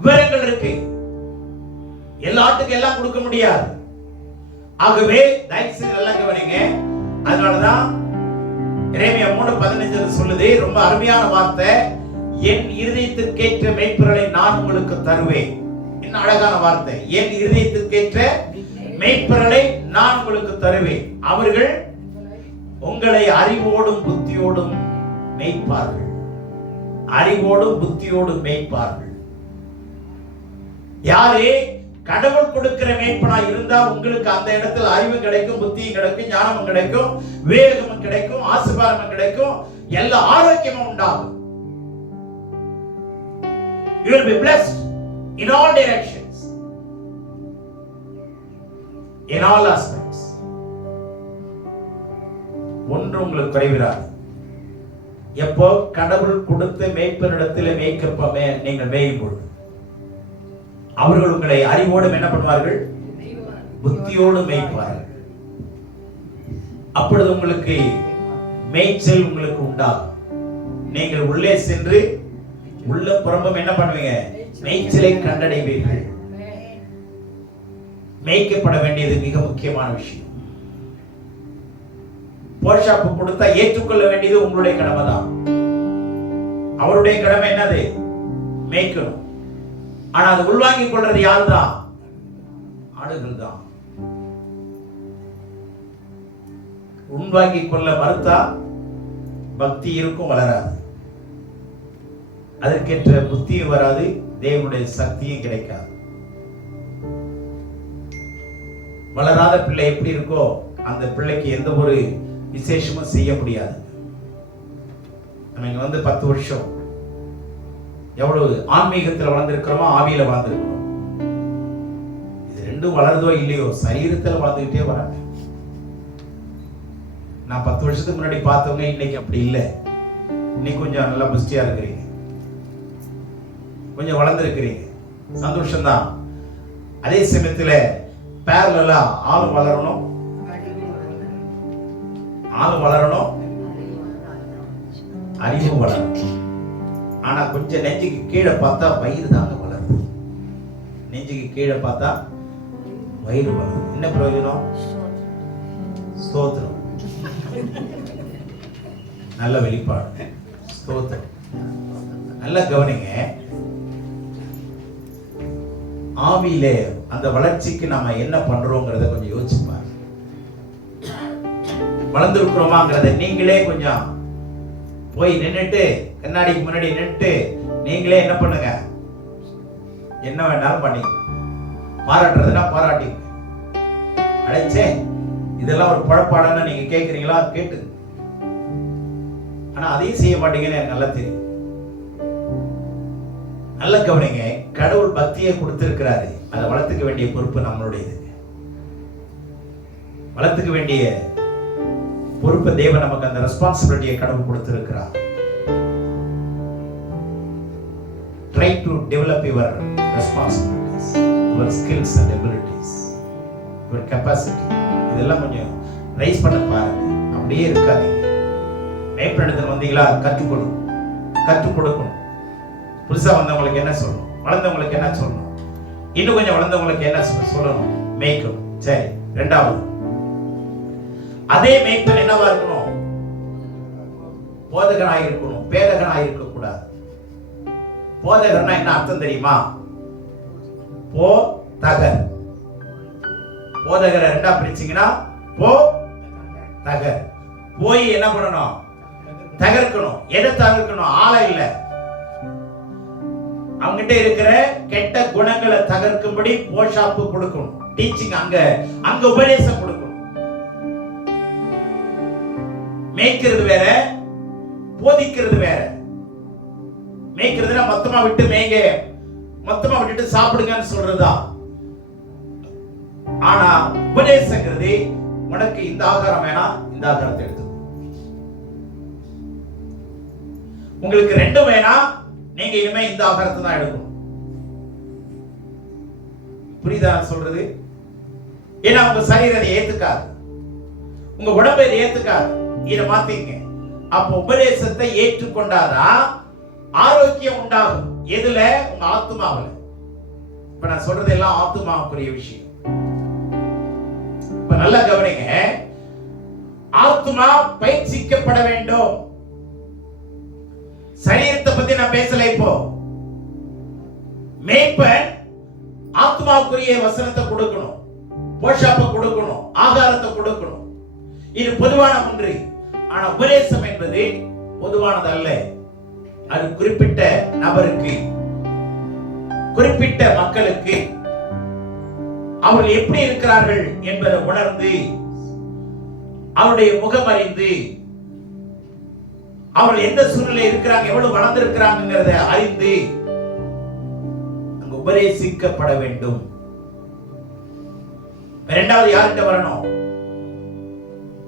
விவரங்கள் இருக்கு. எல்லா ஆட்டுக்கும் எல்லாம் கொடுக்க முடியாது. ஆகவே தயவு செய்து நல்லா கவனிங்க. அதனாலதான் எரேமியா 3:15 சொல்லுது, ரொம்ப அருமையான வார்த்தை. என் இருதயத்திற்கேற்ற மேய்ப்பர்களை நான் உங்களுக்கு தருவேன். என்ன அழகான வார்த்தை! என் இருதயத்திற்கேற்ற மேய்ப்பர்களை நான் உங்களுக்கு தருவேன். அவர்கள் உங்களை அறிவோடும் புத்தியோடும் மேய்ப்பார்கள். அறிவோடும் புத்தியோடும் மேய்ப்பார்கள். யாரே கடவுள் கொடுக்கிற மேய்ப்பனா இருந்தா உங்களுக்கு அந்த இடத்துல அறிவு கிடைக்கும், புத்தியும் கிடைக்கும், ஞானமும் கிடைக்கும், விவேகமும் கிடைக்கும், ஆசீர்வாதமும் கிடைக்கும், எல்லா ஆரோக்கியமும் உண்டாகும். You will be blessed in all directions, in all aspects. ஒன்று உங்களுக்கு குறைவிராது. எப்போ கடவுள் கொடுத்த மேய்ப்பனிடத்தில் மேய்க்கப்பமே நீங்கள் மேயும் பொழுது அவர்கள் உங்களை அறிவோடும் என்ன பண்ணுவார்கள்? புத்தியோடு மேய்ப்பார்கள். அப்பொழுது உங்களுக்கு மேய்ச்சல் உங்களுக்கு உண்டாகும். நீங்கள் உள்ளே சென்று உள்ள புறம்பும் என்ன பண்ணுவீங்க? மேய்ச்சலை கண்டடைவீர்கள். மேய்க்கப்பட வேண்டியது மிக முக்கியமான விஷயம். போஷாப்பு கொடுத்தா ஏற்றுக்கொள்ள வேண்டியது உங்களுடைய கடமை தான். அவருடைய கடமை என்னது? மேய்க்கணும். ஆனா அது உள்வாங்கிக் கொள்றது யாருதான்? ஆடுகள் தான். உள்வாங்கிக் கொள்ள மறுத்தா பக்தி இருக்கும், வளராது. அதற்கேற்ற புத்தியும் வராது, தேவனுடைய சக்தியும் கிடைக்காது. வளராத பிள்ளை எப்படி இருக்கோ அந்த பிள்ளைக்கு எந்த ஒரு விசேஷமும் செய்ய முடியாது. நம்ம 10 வருஷம் எவ்வளவு ஆன்மீகத்தில் வளர்ந்திருக்கிறோமோ, ஆவியில வளர்ந்திருக்கிறோம். இது ரெண்டும் வளருதோ இல்லையோ, சரீரத்தில் வளர்ந்துகிட்டே வராங்க. நான் 10 வருஷத்துக்கு முன்னாடி பார்த்தவங்க இன்னைக்கு அப்படி இல்லை. இன்னைக்கு கொஞ்சம் நல்லா புஷ்டியா இருக்கிறீங்க, கொஞ்சம் வளர்ந்துருக்கிறீங்க, சந்தோஷம்தான். அதே சமயத்துல பேரலா ஆளும் வளரணும், அறிவும் வளரணும். ஆனா கொஞ்சம் நெஞ்சுக்கு கீழே பார்த்தா வயிறு தாங்க வளருது. நெஞ்சுக்கு கீழே பார்த்தா வயிறு வளருது. என்ன பிரயோஜனம்? ஸ்தோத்திரம். நல்ல வெளிப்பாடு, ஸ்தோத்திரம். நல்ல கவனிங்க. ஆவியிலே அந்த வளர்ச்சிக்கு நாம என்ன பண்றோங்கிறத கொஞ்சம் யோசிச்சு பாருங்க. வளர்ந்துருக்கிறோமாங்கிறத நீங்களே கொஞ்சம் போய் நின்னுட்டு, கண்ணாடிக்கு முன்னாடி நின்னுட்டு நீங்களே என்ன பண்ணுங்க, என்ன வேண்டாலும் பண்ணி பாராட்டுறதுனா பாராட்டி. அடைச்சே இதெல்லாம் ஒரு பழப்பாடன்னு நீங்க கேட்குறீங்களா? கேட்டு. ஆனா அதையும் செய்ய மாட்டீங்கன்னு எனக்கு நல்லா தெரியும். நல்ல கவனிங்க. கடவுள் பக்தியை கொடுத்திருக்கிறாரு, அதை வளர்த்துக்க வேண்டிய பொறுப்பு நம்மளுடையது. வளர்த்துக்க வேண்டிய பொறுப்பு தேவன் நமக்கு அந்த ரெஸ்பான்சிபிலிட்டியை கடவுள் கொடுத்திருக்கிறார். Try to develop your responsibilities, your skills and abilities, your capacity. இதெல்லாம் கொஞ்சம் ரைஸ் பண்ண பாருங்க. அப்படியே இருக்காதீங்க. மேற்படத்தில் வந்தீங்களா, கற்றுக் கொடுக்கணும். புதுசா வந்தவங்களுக்கு என்ன சொல்லணும், வளர்ந்தவங்களுக்கு என்ன சொல்லணும், இன்னும் கொஞ்சம் வளர்ந்தவங்களுக்கு என்ன சொல்லணும், மேய்க்கணும். சரி, 2வது அதே மேய்ப்பன் என்னவா இருக்கணும்? போதகனாய் இருக்கணும், பேதகனாய் இருக்க கூடாது. போதகர்னா என்ன அர்த்தம் தெரியுமா? போதகர். போதகரை 2ஆ பிரிச்சீங்கன்னா தகர். போய் என்ன பண்ணணும்? தகர்க்கணும். எதை தகர்க்கணும்? ஆளை இல்ல, அவங்கிட்ட இருக்கிற கெட்ட குணங்களை தகர்க்கும்படி போஷாப்பு கொடுக்கணும், டீச்சிங். அங்க உபதேசம் கொடுக்கணும். மேய்க்கிறது வேற, போதிக்கிறது வேற. மேய்க்கிறதுனா மொத்தமா விட்டு மேய்ங்க, மொத்தமா விட்டுட்டு சாப்பிடுங்கன்னு சொல்றதா. ஆனா உபதேசங்கிறது உனக்கு இந்த ஆகாரம் வேணாம், இந்த ஆகாரத்தை எடுத்து. உங்களுக்கு 2 வேணாம், நீங்க இனிமே இந்த ஆகாரத்தை தான் எடுக்கணும். புரியுதா சொல்றது? ஏன்னா உங்க சரீரத்தை ஏத்துக்காது, உங்க உடம்பை ஏத்துக்காது. இதை மாத்தீங்க. அப்ப உபதேசத்தை ஏற்றுக்கொண்டாதான் ஆரோக்கியம் உண்டாகும். எதுல? உங்க ஆத்துமாவில். இப்ப நான் சொல்றது எல்லாம் ஆத்துமாவுக்குரிய விஷயம். இப்ப நல்லா கவனிங்க. ஆத்துமா பயிற்சிக்கப்பட வேண்டும். சரீரத்தை பத்தி நான் பேசல. இப்போ மேய்ப்பன் ஆத்துமாவுக்குரிய வசனத்தை கொடுக்கணும், போஷாப்பை கொடுக்கணும், ஆகாரத்தை கொடுக்கணும். இது பொதுவான ஒன்று. ஆனா உபதேசம் என்பது பொதுவானது அல்ல. அது குறிப்பிட்ட நபருக்கு, குறிப்பிட்ட மக்களுக்கு அவர்கள் எப்படி இருக்கிறார்கள் என்பதை உணர்ந்து, அவருடைய முகம் அறிந்து, அவர்கள் எந்த சூழ்நிலை இருக்கிறாங்க, எவ்வளவு வளர்ந்திருக்கிறாங்கிறத அறிந்து அங்கு உபதேசிக்கப்பட வேண்டும். 2வது யார்கிட்ட வரணும்?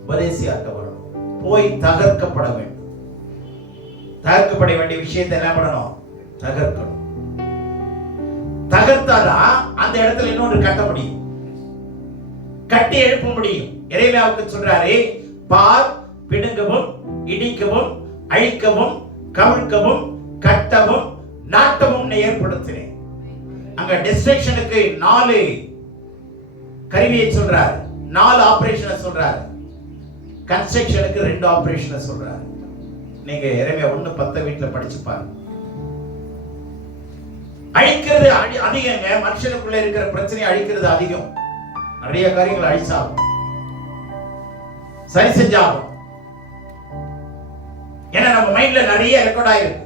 உபதேசியார்கிட்ட வரணும். போய் தகர்க்கப்பட வேண்டும். தகர்க்கப்பட வேண்டிய விஷயத்தை என்ன பண்ணணும்? தகர்க்கணும். தகர்த்தாதான் அந்த இடத்துல இன்னொன்று கட்ட முடியும், கட்டி எழுப்ப முடியும். இறைமையாவுக்கு சொல்றாரு, பார், பிடுங்கவும், இடிக்கவும், அழிக்கவும், கவிழ்க்கவும், கட்டவும், நாட்டவும் ஏற்படுத்தினேன். அங்க டிஸ்ட்ரக்ஷனுக்கு 4 கருவியை சொல்றாரு, 4 ஆபரேஷனை சொல்றாரு. கன்ஸ்ட்ரக்ஷனுக்கு 2 ஆபரேஷனை சொல்றாரு. நீங்க இறைமையா 1:10 வீட்டுல படிச்சு பாருங்க. அழிக்கிறது அதிகங்க. மனுஷனுக்குள்ள இருக்கிற பிரச்சனையை அழிக்கிறது அதிகம். நிறைய காரியங்களை அழிச்சாகும். சரி செஞ்சாகும். ஏன்னா நம்ம மைண்ட்ல நிறைய ரெக்கார்ட் ஆயிருக்கு.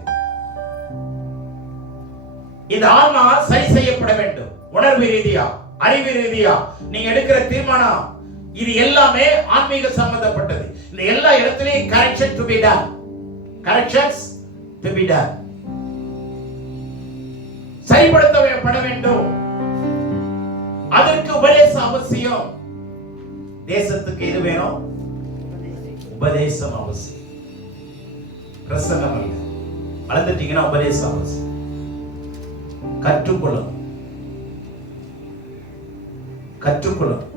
இந்த ஆன்மா சரி செய்யப்பட வேண்டும். உணர்வு ரீதியா, அறிவு ரீதியா நீங்க எடுக்கிற தீர்மானம், இது எல்லாமே ஆன்மீக சம்பந்தப்பட்டது. இந்த எல்லா இடத்திலையும் correction to be done, corrections to be done, சரிப்படுத்தப்பட வேண்டும். அதற்கு உபதேசம் அவசியம். தேசத்துக்கு இது வேணும், உபதேசம் அவசியம். பிரசங்கம் இல்லை, வளர்ந்துட்டீங்கன்னா உபதேசம் அவசியம். கற்றுக்கொள்ளணும், கற்றுக்கொள்ளணும்.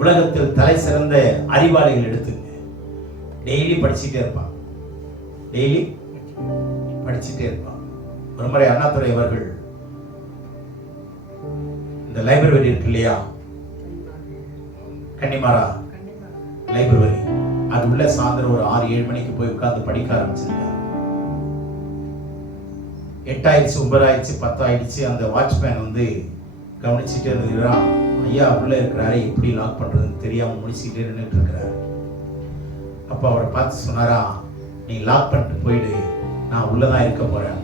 உலகத்தில் தலை சிறந்த அறிவாளிகள் எடுத்துங்க, டெய்லி படிச்சுட்டே இருப்பான், டெய்லி படிச்சுட்டே இருப்பான். ஒரு முறை அண்ணாதுரை அவர்கள் இந்த லைப்ரரி இருக்கு இல்லையா, கன்னிமாரா லைப்ரரி, அது உள்ள சாயந்தரம் ஒரு 6-7 மணிக்கு போய் உட்கார்ந்து படிக்க ஆரம்பிச்சிருக்காரு. 8 ஆயிடுச்சு, 9 ஆயிடுச்சு, 10 ஆயிடுச்சு. அந்த வாட்ச்மேன் வந்து கவனிச்சுட்டே இருக்கிறான். ஐயா உள்ள இருக்கிறாரு, எப்படி லாக் பண்றதுன்னு தெரியாம முடிச்சுக்கிட்டே நின்றுட்டு இருக்கிறாரு. அப்ப அவரை பார்த்து சொன்னாரா, நீ லாக் பண்ணிட்டு போயிடு, நான் உள்ளதான் இருக்க போறேன்.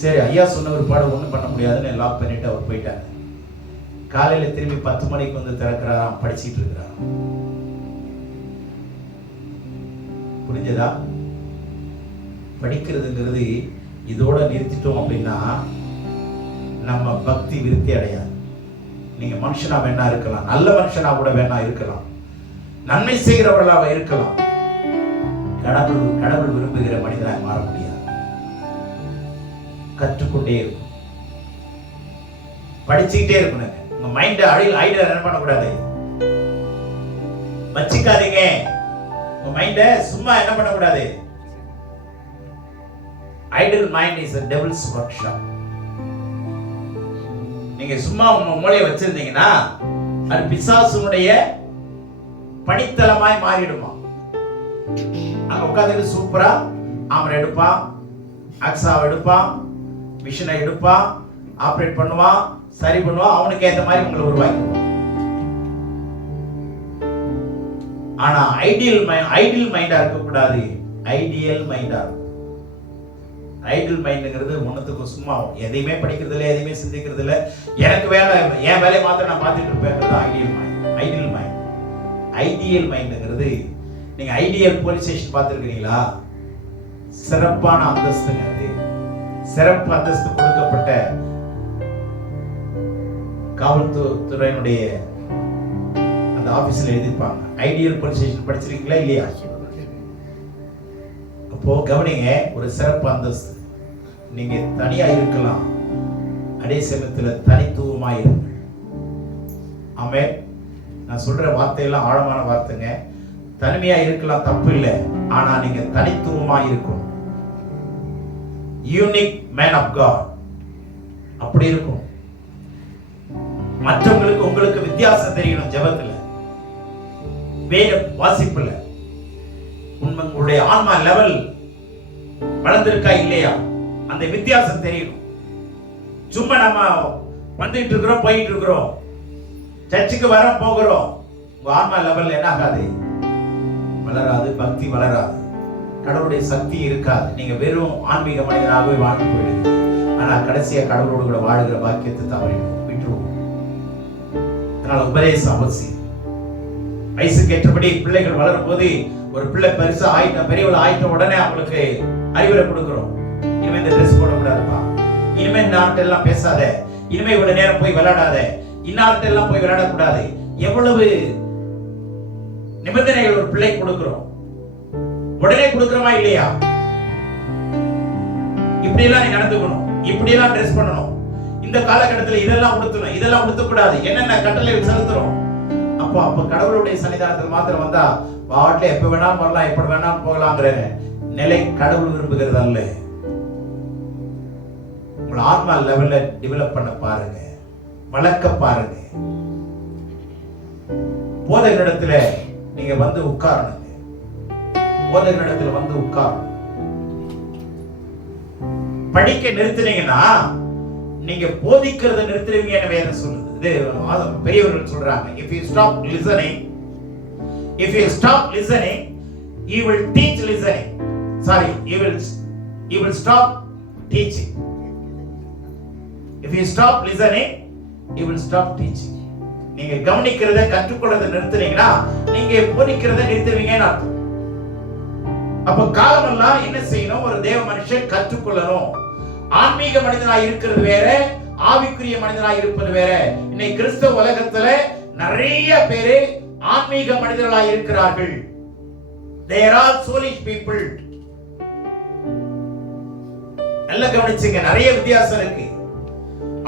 சரி ஐயா சொன்ன ஒரு பாடம் ஒண்ணும் பண்ண முடியாதுன்னு லாக் பண்ணிட்டு அவர் போயிட்டாரு. காலையில திரும்பி 10 மணிக்கு வந்து திறக்கிறாராம், படிச்சுட்டு இருக்கிறார். புரிஞ்சதா? படிக்கிறதுங்கிறது இதோட நிறுத்திட்டோம் அப்படின்னா நம்ம பக்தி விருத்தி அடையாது. நீங்க மனுஷனா வேணா இருக்கலாம், நல்ல மனுஷனா கூட வேணா இருக்கலாம், நன்மை செய்கிறவர்களாக இருக்கலாம், கடவுள் விரும்புகிற மனிதனாக மாற முடியாது. கற்றுக்கொண்டே இருக்கும், படிச்சுக்கிட்டே இருக்கணும். உங்க மைண்ட் ஐடியா என்ன பண்ணக்கூடாது, வச்சுக்காதீங்க. உங்க மைண்ட சும்மா என்ன பண்ணக்கூடாது. Idle mind is a devil's workshop. நீங்க சும்மா உங்க மூளையை வச்சிருந்தீங்கன்னா அது பிசாசுனுடைய பணித்தளமாய் மாறிடுமா. அங்க உட்கார்ந்து சூப்பரா ஆமரை எடுப்பான், அக்ஸாவை எடுப்பான், மிஷினை எடுப்பான், ஆப்ரேட் பண்ணுவான், சரி பண்ணுவான், அவனுக்கு ஏற்ற மாதிரி உங்களை உருவாக்கிடுவான். ஆனா ஐடியல் மைண்டா இருக்கக்கூடாது, ஐடியல் மைண்டா. ஐடியல் மைண்ட்ங்கிறது ஒண்ணுத்துக்கு சும்மா எதையுமே படிக்கிறது இல்லை, எதையுமே சிந்திக்கிறது இல்லை, எனக்கு வேலை என் வேலையை மாத்திரம் நான் பார்த்துட்டு இருப்பேன். Ideal mind. Ideal mind, ideal மைண்ட்ங்கிறது, நீங்க ஐடியல் போலீஸ் ஸ்டேஷன் பார்த்துருக்கீங்களா? சிறப்பான அந்தஸ்துங்க. அது சிறப்பு அந்தஸ்து கொடுக்கப்பட்ட காவல்துறையினுடைய அந்த ஆபீஸ்ல எழுதிருப்பாங்க. ஐடியல் போலீஸ் ஸ்டேஷன் படிச்சிருக்கீங்களா இல்லையா? அப்போ கவனிங்க, ஒரு சிறப்பு அந்தஸ்து. நீங்க தனியா இருக்கலாம், அதே சமயத்துல தனித்துவமா இருங்க. ஆமென். நான் சொல்ற வார்த்தையெல்லாம் ஆழமான வார்த்தைங்க. தனிமையா இருக்கலாம், தப்பு இல்லை, ஆனா நீங்க தனித்துவமா இருக்கணும். யூனிக் மேன் ஆஃப் காட் அப்படி இருக்கும். மற்றவங்களுக்கு உங்களுக்கு வித்தியாசம் தெரியணும். ஜெபத்துல, வேத வாசிப்புல உங்களுடைய ஆன்மா லெவல் வளர்ந்திருக்கா இல்லையா, அந்த வித்தியாசம் தெரியணும். சும்மா நம்ம வந்துட்டு இருக்கிறோம், போயிட்டு இருக்கிறோம், சர்ச்சுக்கு வர போகிறோம், உங்க ஆன்மா லெவல் என்ன ஆகாது, வளராது, பக்தி வளராது, கடவுளுடைய சக்தி இருக்காது. நீங்க வெறும் ஆன்மீக மனிதனாகவே வாழ்ந்து போயிடுது. ஆனா கடைசியா கடவுளோடு கூட வாழ்கிற பாக்கியத்தை தவறிடும், விட்டுருவோம். அதனால உபதேசம் அவசியம். வயசுக்கு ஏற்றபடி பிள்ளைகள் வளரும் போது, ஒரு பிள்ளை பெருசா ஆயிட்ட, பெரியவள் ஆயிட்ட உடனே அவங்களுக்கு அறிவுரை கொடுக்கிறோம். இனிமே இந்த ட்ரெஸ் போடக்கூடாதுப்பா, இனிமே இந்த ஆட்ட எல்லாம் பேசாத, இனிமே இவ்வளவு நேரம் போய் விளையாடாத, இன்னார்ட்ட எல்லாம் போய் விளையாடக்கூடாது. எவ்வளவு நிபந்தனைகள் ஒரு பிள்ளை கொடுக்கிறோம். உடனே கொடுக்கிறோமா இல்லையா? இப்படி எல்லாம் நீ நடந்துக்கணும், இப்படி எல்லாம் ட்ரெஸ் பண்ணணும், இந்த காலகட்டத்தில் இதெல்லாம் உடுத்தணும், இதெல்லாம் உடுத்தக்கூடாது, என்னென்ன கட்டளை செலுத்துறோம். அப்ப கடவுளுடைய சன்னிதானத்தில் மாத்திரம் வந்தா வாட்ல எப்ப வேணாலும் வரலாம், எப்படி வேணாலும் போகலாங்கிற நிலை கடவுள் விரும்புகிறது அல்ல. உங்களை ஆன்மா லெவல்ல டெவலப் பண்ண பாருங்க, வளர்க்க பாருங்க. போதகரிடத்துல நீங்க வந்து உட்காரணுங்க, போதகரிடத்துல வந்து உட்காரணும். படிக்க நிறுத்தினீங்கன்னா நீங்க போதிக்கிறத நிறுத்துறீங்க வேற சொல்லுது. இது பெரியவர்கள் சொல்றாங்க, if you stop listening, he will teach listening. Sorry, he will stop teaching. If you stop listening, he will stop teaching. நீங்க கவனிக்கிறதை கற்றுக்கொள்றதை நிறுத்துனீங்கன்னா நீங்க போதிக்கிறதை நிறுத்துவீங்கன்னு அர்த்தம். அப்ப காலமெல்லாம் என்ன செய்யணும்? ஒரு தேவ மனுஷன் கற்றுக்கொள்ளணும். ஆன்மீக மனிதனாய் இருக்கிறது வேற, ஆவிக்குரிய மனிதனாய் இருப்பது வேற. இன்னைக்கு கிறிஸ்தவ உலகத்துல நிறைய பேரு ஆன்மீக மனிதர்களாய் இருக்கிறார்கள். They are all soulish people. நல்ல கவனிச்சுங்க, நிறைய வித்தியாசம் இருக்கு.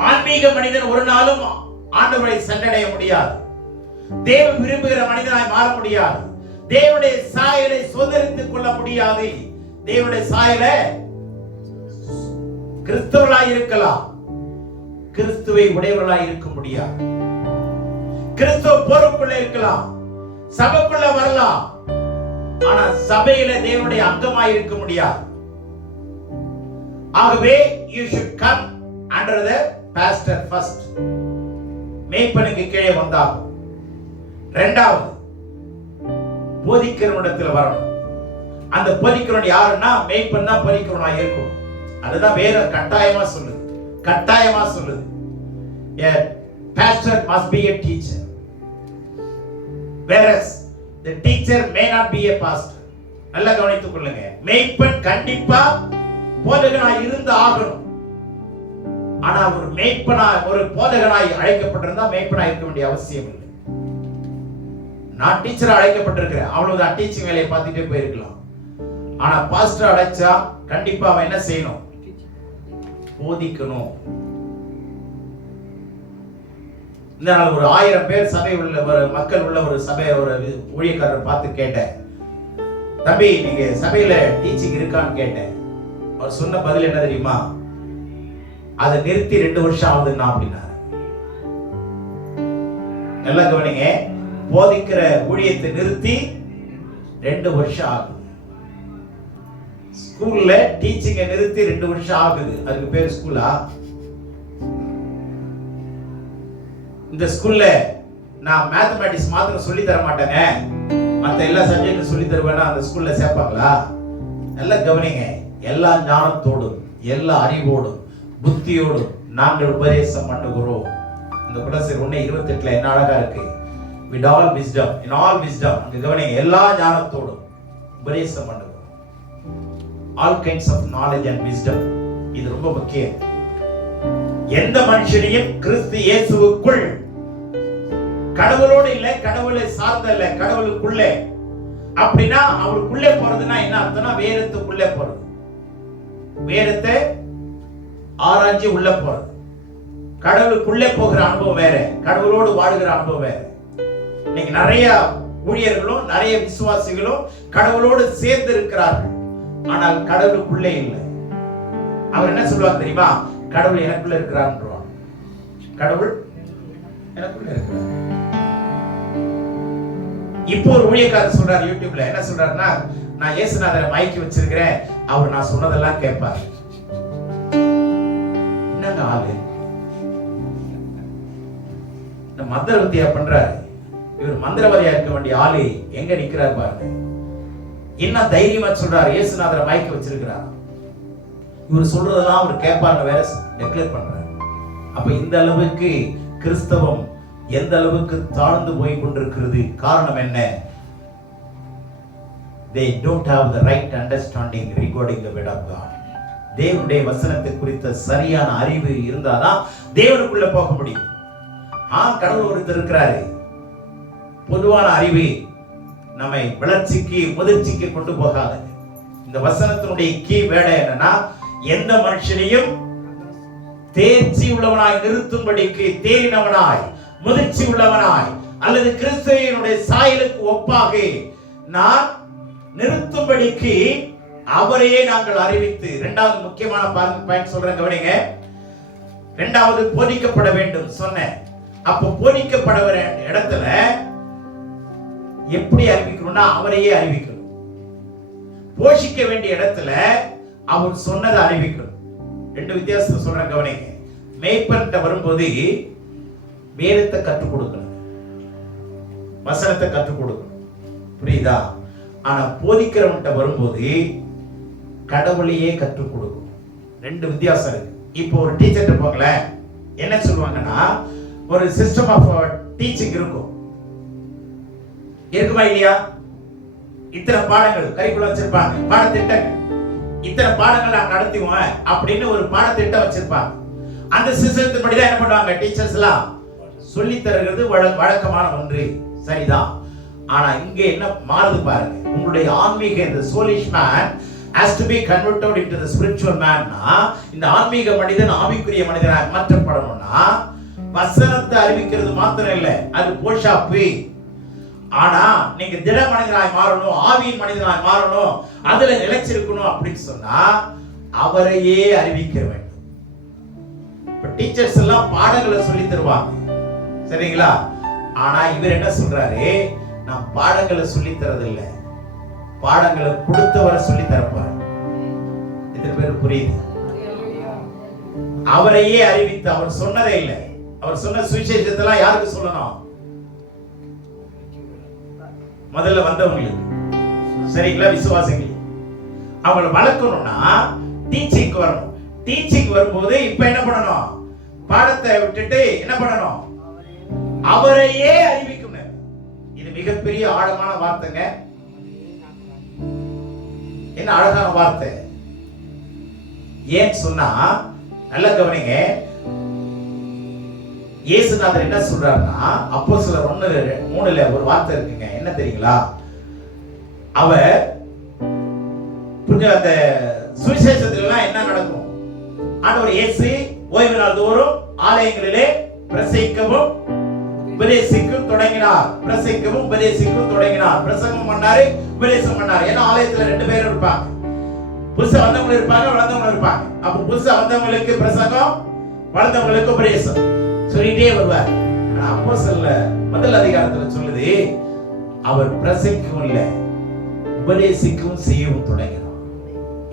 ஆன்மீக மனிதன் ஒரு நாளும் ஆண்டவரை சென்றடைய முடியாது. தேவன் விரும்புகிற மனிதனாய் மாற முடியாது. தேவனுடைய சாயலை சுதந்திரித்துக் கொள்ள முடியாது. தேவனுடைய சாயலை கிறிஸ்தவர்களாய் இருக்கலாம், கிறிஸ்துவை உடையவர்களாய் இருக்க முடியாது. கிறிஸ்துவ போருக்குள்ள இருக்கலாம், சபைக்குள்ள வரலாம், ஆனா சபையில தேவனுடைய அங்கமாய் இருக்க முடியாது. ஆகவே you should come under the pastor first. மேய்ப்பனுக்கு கீழே வந்தாகும். இரண்டாவது, போதிக்கிறவனிடத்தில் வரணும். அந்த போதிக்கிறவன் யாருன்னா மேய்ப்பன் தான் போதிக்கிறவனா இருக்கும். அதுதான் வேற கட்டாயமா சொல்லுது, கட்டாயமா சொல்லுது. A pastor must be a teacher, whereas the teacher may not be a pastor. நல்லா கவனித்துக் கொள்ளுங்க, மேய்ப்பன் கண்டிப்பா போதகனாய் இருந்து ஆகணும். ஆனா ஒரு மேய்ப்பனாய், ஒரு போதகனாய் அழைக்கப்பட்டிருந்தா மேய்ப்பனாய் இருக்க வேண்டிய அவசியம் இல்லை. நான் டீச்சரா அழைக்கப்பட்டிருக்கிறேன், அவ்வளவுதான், டீச்சிங் வேலையை பார்த்துட்டே போயிருக்கலாம். ஆனா பாஸ்டர் அழைச்சா கண்டிப்பா அவன் என்ன செய்யணும்? போதிக்கணும். இந்த நாள் ஒரு 1000 பேர் சபை உள்ள ஒரு மக்கள் உள்ள ஒரு சபை, ஒரு ஊழியக்காரர் பார்த்து கேட்டேன், தம்பி நீங்க சபையில டீச்சிங் இருக்கான்னு கேட்டேன். அவர் சொன்ன பதில் என்ன தெரியுமா? அதை நிறுத்தி 2 வருஷம் ஆகுதுன்னா அப்படின்னாரு. நல்லா கவனிங்க, போதிக்கிற ஊழியத்தை நிறுத்தி 2 வருஷம் ஆகுது. ஸ்கூல்ல டீச்சிங்கை நிறுத்தி 2 வருஷம் ஆகுது. அதுக்கு பேர் ஸ்கூலா? இந்த ஸ்கூல்ல நான் மேத்தமேட்டிக்ஸ் மாத்திரம் சொல்லி தர மாட்டேங்க, மற்ற எல்லா சப்ஜெக்டும் சொல்லி தருவேன்னா அந்த ஸ்கூல்ல சேர்ப்பாங்களா? நல்லா கவனிங்க, எல்லா ஞானத்தோடும், எல்லா அறிவோடும், புத்தியோடும் நாங்கள் உபதேசம் பண்ணுகிறோம். இந்த குலசர் 1:28 என்ன அழகா இருக்கு, with all wisdom, in all wisdom. அங்க கவனிங்க, எல்லா ஞானத்தோடும் உபதேசம் பண்ணுகிறோம். all kinds of knowledge and wisdom. இது ரொம்ப முக்கியம். எந்த மனுஷனையும் கிறிஸ்து இயேசுவுக்குள், கடவுளோடு இல்ல, கடவுளை சார்ந்த இல்ல, கடவுளுக்குள்ளே. அப்படின்னா அவருக்குள்ளே போறதுன்னா என்ன அர்த்தம்னா வேதத்துக்குள்ளே போறது, வேதத்தை ஆராய்ச்சி உள்ள போறது. கடவுளுக்குள்ளே போகிற அனுபவம் வேற, கடவுளோடு வாழுகிற அனுபவம் வேற. இன்னைக்கு நிறைய ஊழியர்களும் நிறைய விசுவாசிகளும் கடவுளோடு சேர்ந்து இருக்கிறார்கள், ஆனால் கடவுளுக்குள்ளே இல்லை. அவர் என்ன சொல்லுவாங்க தெரியுமா? கடவுள் எனக்குள்ள இருக்கிறார். கடவுள் எனக்குள்ள இருக்கிறார். இப்போ ஒரு ஊழியக்காரர் சொல்றாரு யூடியூப்ல, என்ன சொல்றாருன்னா, நான் இயேசுநாதரை மயக்கி வச்சிருக்கிறேன், அவர் நான் சொன்னதெல்லாம் கேட்பார். என்னங்க ஆளு, மந்திரவதியா பண்றாரு. இவர் மந்திரவாதியா இருக்க வேண்டிய ஆளு எங்க நிக்கிறார் பாருங்க. என்ன தைரியமா சொல்றாரு, இயேசுநாதரை மயக்கி வச்சிருக்கிறார், இவர் சொல்றதெல்லாம் அவர் கேட்பார்னு வேற டிக்ளேர் பண்றாரு. அப்ப இந்த அளவுக்கு கிறிஸ்தவம் எந்த அளவுக்கு தாழ்ந்து போய் கொண்டிருக்கிறது. காரணம் என்ன? they don't have the right understanding regarding the word of God. தேவனுடைய வசனத்தை குறித்த சரியான அறிவு இருந்தாதான் தேவனுக்குள்ள போக முடியும். கடவுள் ஒருத்தர் இருக்கிறாரு. பொதுவான அறிவு நம்மை வளர்ச்சிக்கு முதிர்ச்சிக்கு கொண்டு போகாது. இந்த வசனத்தினுடைய கீ வேர்ட் என்னன்னா, எந்த மனுஷனையும் தேர்ச்சி உள்ளவனாய் நிறுத்தும்படிக்கு, தேறினவனாய், முதிர்ச்சி உள்ளவனாய், அல்லது கிறிஸ்துவினுடைய சாயலுக்கு ஒப்பாக நான் நிறுத்தும்படிக்கு அவரையே நாங்கள் அறிவித்து. இரண்டாவது முக்கியமான பாயிண்ட் சொல்றேன், கவனிங்க. இரண்டாவது போதிக்கப்பட வேண்டும் சொன்னேன். அப்ப போதிக்கப்பட வேண்டிய இடத்துல எப்படி அறிவிக்கணும்னா அவரையே அறிவிக்கணும். போஷிக்க வேண்டிய இடத்துல அவர் சொன்னதை அறிவிக்கணும். 2 வித்தியாசத்தை சொல்றேன், கவனிங்க. மேய்ப்பன்ட்ட வரும்போது வேதத்தை கற்றுக் கொடுக்கணும், வசனத்தை கற்றுக் கொடுக்கணும். புரியுதா? ஆனா போதிக்கிறவன்கிட்ட வரும்போது கடவுளையே கற்றுக் கொடுக்கும். ரெண்டு வித்தியாசம் இருக்கு. இப்போ ஒரு டீச்சர்கிட்ட போங்களேன், என்ன சொல்லுவாங்கன்னா ஒரு சிஸ்டம் ஆஃப் டீச்சிங் இருக்கும், இருக்குமா இல்லையா? இத்தனை பாடங்கள் கரிக்குலம் வச்சிருப்பாங்க, பாடத்திட்டங்கள், இத்தனை பாடங்கள் நாங்க நடத்துவோம் அப்படின்னு ஒரு பாடத்திட்டம் வச்சிருப்பாங்க. அந்த சிஸ்டத்தின்படி தான் என்ன பண்ணுவாங்க டீச்சர்ஸ் எல்லாம் சொல்லி தருகிறது வழக்கமான ஒன்று, சரிதான். ஆனா இங்க என்ன மாறுது பாருங்க. உங்களுடைய ஆன்மீக இந்த soulish man has to be converted into the spiritual man னா, இந்த ஆன்மீக மனிதன் ஆவிக்குரிய மனிதனாக மாற்றப்படணும்னா வசனத்தை அறிவிக்கிறது மாத்திரம் இல்ல, அது போஷாப்பு. ஆனா நீங்க திட மனிதனாய் மாறணும், ஆவியின் மனிதனாய் மாறணும், அதுல நிலைச்சிருக்கணும் அப்படின்னு சொன்னா அவரையே அறிவிக்க வேண்டும். இப்ப டீச்சர்ஸ் எல்லாம் பாடங்களை சொல்லி தருவாங்க, சரிங்களா? ஆனா இவர் என்ன சொல்றாரு, நான் பாடங்களை சொல்லி தரது இல்ல, பாடங்களை கொடுத்தவரை சொல்லி தரப்பாரு. எத்தனை பேர் புரியுது? அவரையே அறிவித்து, அவர் சொன்னதே இல்லை. அவர் சொன்ன சுவிசேஷத்தெல்லாம் யாருக்கு சொல்லணும்? முதல்ல வந்தவங்களுக்கு, சரிங்களா? விசுவாசிகள். அவங்களை வளர்க்கணும்னா டீச்சிங் வரணும். டீச்சிங் வரும்போது இப்ப என்ன பண்ணணும்? பாடத்தை விட்டுட்டு என்ன பண்ணணும்? அவரையே அறிவிக்கணும். இது மிகப்பெரிய ஆழமான வார்த்தைங்க. என்ன அழகான வார்த்தை! ஏன் சொன்னா நல்ல கவனிங்க. இயேசுநாதர் என்ன சொல்றாருன்னா, அப்போஸ்தலர் 1:3 ஒரு வார்த்தை இருக்குங்க. என்ன தெரியுங்களா? அவர் அந்த சுவிசேஷத்துல எல்லாம் என்ன நடக்கும்? ஆண்டவர் இயேசு ஓய்வு நாள் தோறும் ஆலயங்களிலே பிரசங்கிக்கவும் உபதேசிக்கவும் தொடங்கினார். பிரசங்கிக்கவும் உபதேசிக்கவும் தொடங்கினார். பிரசங்கம் பண்ணாரு, உபதேசம் பண்ணாரு. ஏன்னா ஆலயத்துல ரெண்டு பேரும் இருப்பாங்க, புதுசா வந்தவங்க இருப்பாங்க, வளர்ந்தவங்க இருப்பாங்க. அப்ப புதுசா வந்தவங்களுக்கு பிரசங்கம், வளர்ந்தவங்களுக்கு உபதேசம் சொல்லிட்டே வருவார். ஆனா அப்போஸ்தலர் முதல் அதிகாரத்துல சொல்லுது, அவர் பிரசங்கிக்கவும் இல்ல, உபதேசிக்கவும் செய்யவும் தொடங்கினார்.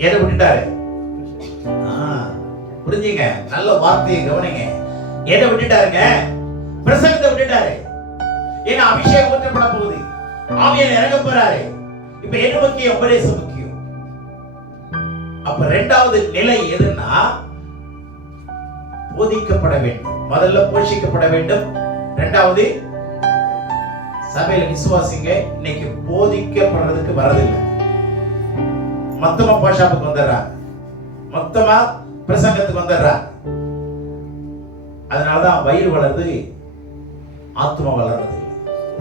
எதை விட்டுட்டாரு? புரிஞ்சுங்க, நல்ல வார்த்தையை கவனிங்க. எதை விட்டுட்டாருங்க? பிரசங்கத்தை விட்டுட்டாரு. ஏன்னா அபிஷேகம் ஊற்றப்பட போகுது, ஆவியானவர் இறங்க போறாரு. இப்ப என்ன முக்கியம்? உபதேசம் முக்கியம். அப்ப இரண்டாவது நிலை எதுன்னா, போதிக்கப்பட வேண்டும். முதல்ல போஷிக்கப்பட வேண்டும், இரண்டாவது சபையில விசுவாசிங்க இன்னைக்கு போதிக்கப்படுறதுக்கு வரதில்லை. மொத்தமா போஷாப்புக்கு வந்துடுறாங்க, மொத்தமா பிரசங்கத்துக்கு வந்துடுறாங்க. அதனாலதான் வயிறு வளருது, ஆத்மா வளர்றது இல்லை.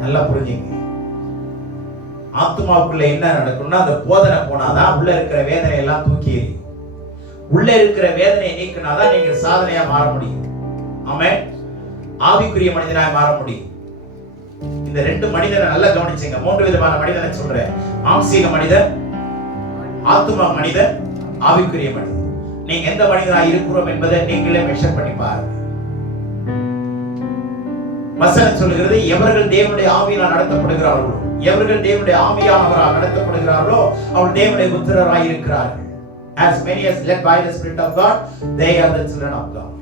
நல்லா புரிஞ்சுங்க. ஆத்மாவுக்குள்ள என்ன நடக்கும்னா, அந்த போதனை போனாதான் உள்ள இருக்கிற வேதனை எல்லாம் தூக்கி எறியும். உள்ள இருக்கிற வேதனையை நீக்கினாதான் நீங்க சாதனையா மாற முடியும். ஆமென். ஆவிக்குரிய மனிதனாய் மாற முடியும். இந்த ரெண்டு மனிதனை நல்லா கவனிச்சுங்க. மூன்று விதமான மனிதனை சொல்றேன்: மாம்சீக மனிதன், ஆத்மா மனிதன், ஆவிக்குரிய மனிதன். நீங்க எந்த மனிதனாய் இருக்கிறோம் என்பதை நீங்களே மெஷர் பண்ணி பாருங்க. வசனம் சொல்லுகிறது, எவர்கள் தேவனுடைய ஆவியால் நடத்தப்படுகிறார்களோ, எவர்கள் தேவனுடைய ஆவியானவரால் நடத்தப்படுகிறார்களோ அவர்கள் தேவனுடைய புத்திரராய் இருக்கிறார்கள். As many as led by the Spirit of God, they are the children of God.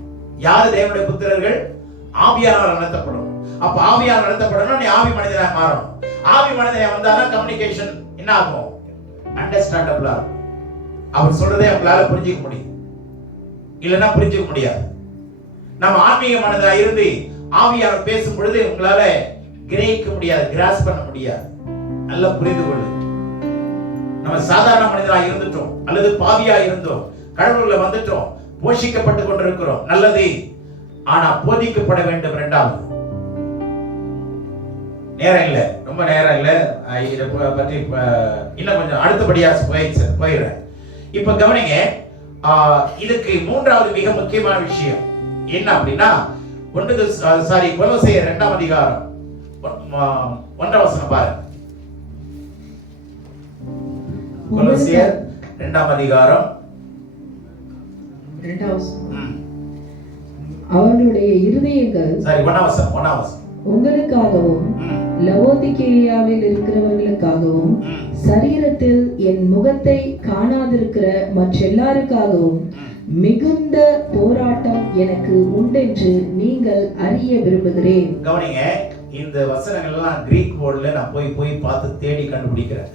யார் தேவனுடைய புத்திரர்கள்? ஆவியானவரால் நடத்தப்படும். அப்ப ஆவியானவரால் நடத்தப்படணும், நீ ஆவி மனிதனாக மாறணும். ஆவி மனிதனாக வந்தாதான் கம்யூனிகேஷன் என்ன ஆகும்? அண்டர்ஸ்டாண்டபிளா இருக்கும். அவர் சொல்றதை அவங்களால புரிஞ்சுக்க முடியும், இல்லைன்னா புரிஞ்சுக்க முடியாது. நம்ம ஆன்மீக மனிதனாக இருந்து ஆவியானவர் பேசும் பொழுது உங்களால கிரகிக்க முடியாது, கிராஸ் பண்ண முடியாது. நல்லா புரிந்து கொள்ளு. நம்ம சாதாரண மனிதராக இருந்துட்டோம், அல்லது பாவியா இருந்தோம், கடவுளுக்குள்ள வந்துட்டோம், போஷிக்கப்பட்டு கொண்டிருக்கிறோம், நல்லது. ஆனா போதிக்கப்பட வேண்டும். இரண்டாவது நேரம் இல்ல, ரொம்ப நேரம் இல்ல, இதை பற்றி இன்னும் கொஞ்சம் அடுத்தபடியா போயிடுறேன். இப்ப கவனிங்க, இதுக்கு மூன்றாவது மிக முக்கியமான விஷயம் என்ன அப்படின்னா, கொலோசையர் 2ஆம் அதிகாரம் 1ஆம் வசனம் பாருங்க. கொலோசையர் 2ஆம் அதிகாரம் 2ஆம் வசனம். அவர்களுடைய இருதயங்கள் 1ஆம் வசனம் உங்களுக்காகவும் லவோதிகேயாவில் இருக்கிறவர்களுக்காகவும் சரீரத்தில் என் முகத்தை காணாதிருக்கிற மற்றெல்லாருக்காகவும் மிகுந்த போராட்டம் எனக்கு உண்டென்று நீங்கள் அறிய விரும்புகிறேன். கவனிங்க, இந்த வசனங்கள் எல்லாம் கிரீக் வேர்ட்ல நான் போய் பார்த்து தேடி கண்டுபிடிக்கிறேன்.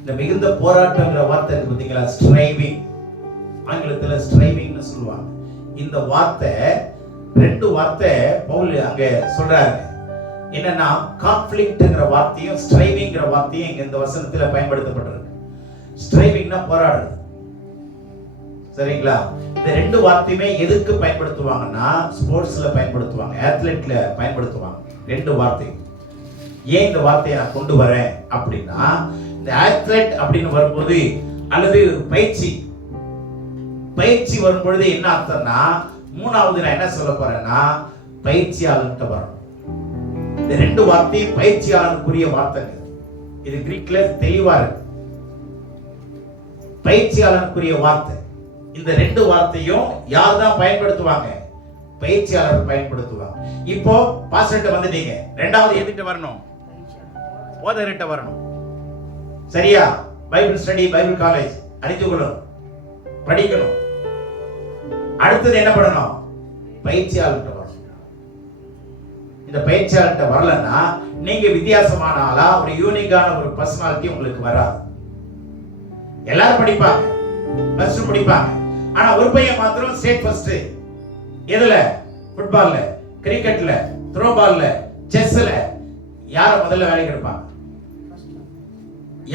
இந்த மிகுந்த போராட்டம்ங்கிற வார்த்தை இருக்கு பாத்தீங்களா, ஸ்ட்ரைவிங், ஆங்கிலத்துல ஸ்ட்ரைவிங்னு சொல்லுவாங்க. இந்த வார்த்தை ரெண்டு வார்த்தை பவுல் அங்க சொல்றாரு. என்னன்னா கான்ஃப்ளிக்ட்ங்கிற வார்த்தையும் ஸ்ட்ரைவிங்கிற வார்த்தையும் இங்க இந்த வசனத்துல பயன்படுத்தப்பட்டிருக்கு. ஸ்ட்ரைவிங்னா போராடுறது, சரிங்களா? இந்த ரெண்டு வார்த்தையுமே எதுக்கு பயன்படுத்துவாங்கன்னா ஸ்போர்ட்ஸ்ல பயன்படுத்துவாங்க, அத்லெட்ல பயன்படுத்துவாங்க. ரெண்டு வார்த்தை. ஏன் இந்த வார்த்தையை நான் கொண்டு வரேன் அப்படின்னா, இந்த அத்லெட் அப்படின்னு வரும்போது அல்லது பயிற்சி வரும்பொழுது என்ன அர்த்தம்னா, மூணாவது நான் என்ன சொல்ல போறேன்னா பயிற்சியாளர்கிட்ட வரணும். இந்த ரெண்டு வார்த்தையும் பயிற்சியாளருக்குரிய வார்த்தைங்க. இது கிரீக்ல தெளிவா இருக்கு, பயிற்சியாளருக்குரிய வார்த்தை. இந்த ரெண்டு வார்த்தையும் யார் தான் பயன்படுத்துவாங்க? பயிற்சியாளர் பயன்படுத்துவாங்க. இப்போ பாஸ்டர்ட்ட வந்துட்டீங்க, ரெண்டாவது எதுக்கிட்ட வரணும்? போதகர்கிட்ட வரணும். சரியா? பைபிள் ஸ்டடி, பைபிள் காலேஜ் அறிந்து கொள்ளணும், படிக்கணும். அடுத்தது என்ன பண்ணணும்? பயிற்சியாளர்கிட்ட வரணும். இந்த பயிற்சியாளர்கிட்ட வரலன்னா நீங்க வித்தியாசமான ஆளா, ஒரு யூனிக்கான ஒரு பர்சனாலிட்டி உங்களுக்கு வராது. எல்லாரும் படிப்பாங்க, பிளஸ் 2 படிப்பாங்க. ஆனா ஒரு பையன் மாத்திரம் ஸ்டேட் ஃபர்ஸ்ட். எதுல? ஃபுட்பால்ல, கிரிக்கெட்ல, த்ரோ பால்ல, செஸ்ல. யார முதல்ல வேலைக்கு எடுப்பாங்க?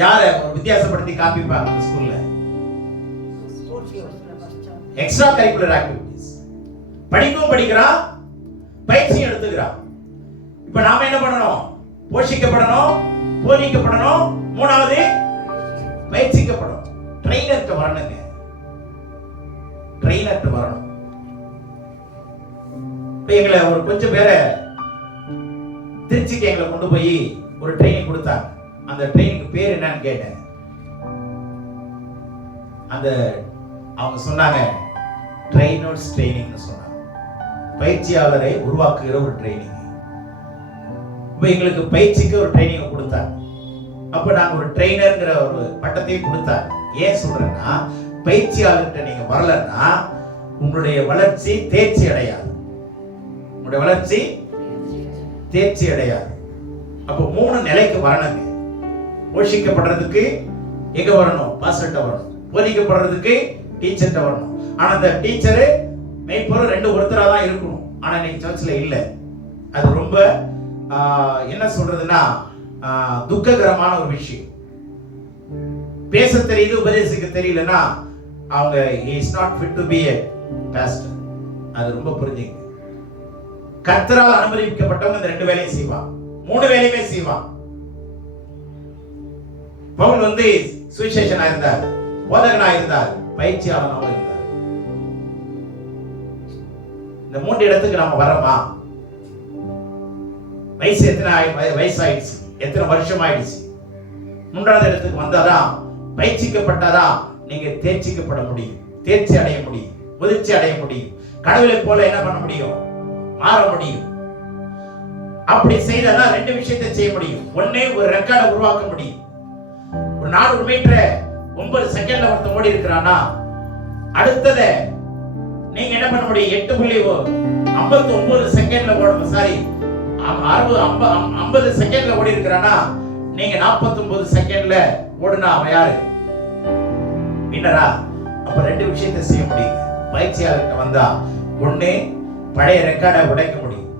யார ஒரு வித்தியாசப்படுத்தி காப்பிப்பாங்க அந்த ஸ்கூல்ல? Extra curricular activities. படிக்கவும் படிக்கிறான், பயிற்சியும் எடுத்துக்கிறான். இப்ப நாம என்ன பண்ணணும்? போஷிக்கப்படணும், போதிக்கப்படணும், மூணாவது பயிற்சிக்கப்படணும். ட்ரெயினர்ட்ட வரணுங்க, ட்ரெயினர்ட்ட வரணும். இப்ப எங்களை ஒரு கொஞ்சம் பேரை திருச்சிக்கு எங்களை கொண்டு போய் ஒரு ட்ரைனிங் கொடுத்தாங்க. அந்த ட்ரைனிங் பேர் என்னன்னு கேட்டேன். அந்த அவங்க சொன்னாங்க ட்ரெயினர்ஸ் ட்ரைனிங்னு சொன்னாங்க. பயிற்சியாளரை உருவாக்குகிற ஒரு ட்ரைனிங். இப்போ எங்களுக்கு பயிற்சிக்கு ஒரு ட்ரைனிங் கொடுத்தாங்க. அப்ப நாங்க ஒரு ட்ரெயினர்ங்கிற ஒரு பட்டத்தையும் கொடுத்தாங்க. ஏன் சொல்றேன்னா, பயிற்சியாளர்கிட்ட நீங்க வரலன்னா உங்களுடைய வளர்ச்சி தேர்ச்சி அடையாது. உங்களுடைய வளர்ச்சி தேர்ச்சி அடையாது. அப்போ 3 நிலைக்கு வரணுங்க. போஷிக்கப்படுறதுக்கு எங்க வரணும்? பாஸ்டர்ட்ட வரணும். போதிக்கப்படுறதுக்கு டீச்சர்ட்ட வரணும். ஆனா அந்த டீச்சரு மேய்ப்பொரு ரெண்டு ஒருத்தரா தான் இருக்கணும். ஆனா இன்னைக்கு சர்ச்சில் இல்லை. அது ரொம்ப என்ன சொல்றதுன்னா துக்ககரமான ஒரு விஷயம். பேச தெரியுது, உபதேசிக்க தெரியலன்னா அவங்க is not fit to be a pastor. அது ரொம்ப புரிஞ்சுங்க. கர்த்தரால் அனுமதிக்கப்பட்டவங்க இந்த 2 வேலையும் செய்வான், 3 வேலையுமே செய்வான். பவுல் வந்து சுவிசேஷனா இருந்தார், போதகனா இருந்தார், பயிற்சியாளனாக இருந்தார். இந்த 3 இடத்துக்கு நாம வரமா? வயசு வயசாயிடுச்சு, எத்தனை வருஷம் ஆயிடுச்சு. 3வது இடத்துக்கு வந்தாதான், பயிற்சிக்கப்பட்டாதான் நீங்க தேர்ச்சிக்கப்பட முடியும், தேர்ச்சி அடைய முடியும், முதிர்ச்சி அடைய முடியும். கடவுளை போல என்ன பண்ண முடியும்? மாற முடியும். அப்படி செய்தாதான் 2 விஷயத்தை செய்ய முடியும். ஒண்ணு, ஒரு ரெக்கார்டை உருவாக்க முடியும். ஒரு 400 மீட்டர் 9 செகண்ட்ல ஒருத்தன் ஓடி இருக்கிறானா, அடுத்தத நீங்க என்ன பண்ண முடியும்? 8.59 செகண்ட்ல ஓடணும். சாரி, 50 செகண்ட்ல ஓடி இருக்கிறானா, நீங்க 49 செகண்ட்ல ஓடுனா அவன் யாரு? வின்னரா? அப்ப 2 விஷயத்தை செய்ய முடியும். பயிற்சியாளர்கிட்ட வந்தா, ஒண்ணு பழைய ரெக்கார்டை உடைக்க முடியும்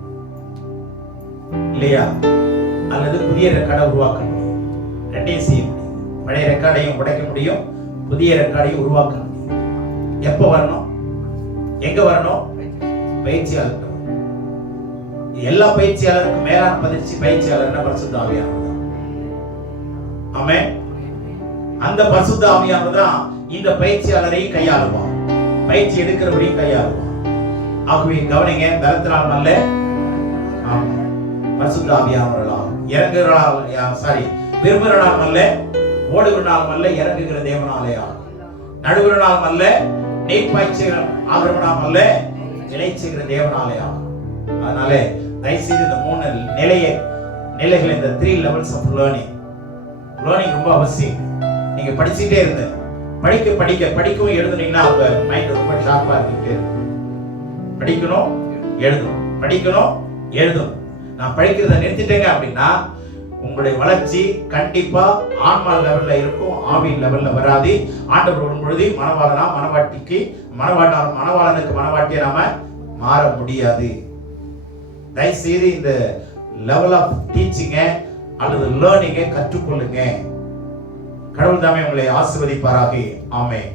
இல்லையா, அல்லது புதிய ரெக்கார்டை உருவாக்க முடியும். 2ஐயும் செய்ய முடியும். பழைய ரெக்கார்டையும் உடைக்க முடியும், புதிய ரெக்கார்டையும் உருவாக்க முடியும். எப்ப வரணும்? எங்க வரணும்? பயிற்சியாளர். எல்லா பயிற்சியாளருக்கும் மேலான பயிற்சியாளர் பரிசுத்த ஆவியானவர். ஆமென். அந்த பரிசுத்த ஆவியானவர் தான் இந்த பயிற்சியாளரை கையாளுவார், பயிற்சி எடுக்கிறவரையும் கையாளுவார். ஆகவே கவனிங்க, பலத்தினால் அல்ல, பரிசுத்த ஆவியானவரால் விரும்புகிறனாலும் அல்ல, ஓடுகிறனாலும் அல்ல, இறங்குகிற தேவனாலே ஆகும். நடுவரனாலும் அல்ல, நீர்ப்பாய்ச்சி ஆகிறவனாலும் அல்ல, இளைச்சுகிற தேவனாலே ஆகும். அதனால தயவுசெய்து இந்த 3 நிலைகள், இந்த 3 levels of learning ரொம்ப அவசியம். நீங்க படிச்சுட்டே இருங்க, படிக்கவும் எழுதுனீங்கன்னா அப்ப மைண்ட் ரொம்ப ஷார்ப்பா இருந்துட்டு படிக்கணும் எழுதணும், படிக்கணும் எழுதணும். நான் படிக்கிறத நிறுத்திட்டேங்க அப்படின்னா உங்களுடைய வளர்ச்சி கண்டிப்பா ஆன்மா லெவல்ல இருக்கும், ஆவின் லெவல்ல வராது. ஆண்டவர் வரும் பொழுது மனவாளனுக்கு மனவாட்டியை நாம மாற முடியாது. தயவுசெய்து இந்த லெவல் ஆஃப் டீச்சிங்க அல்லது லேர்னிங்கை கற்றுக்கொள்ளுங்க. கடவுள் தாமே உங்களை ஆசீர்வதிப்பாராக. ஆமென்.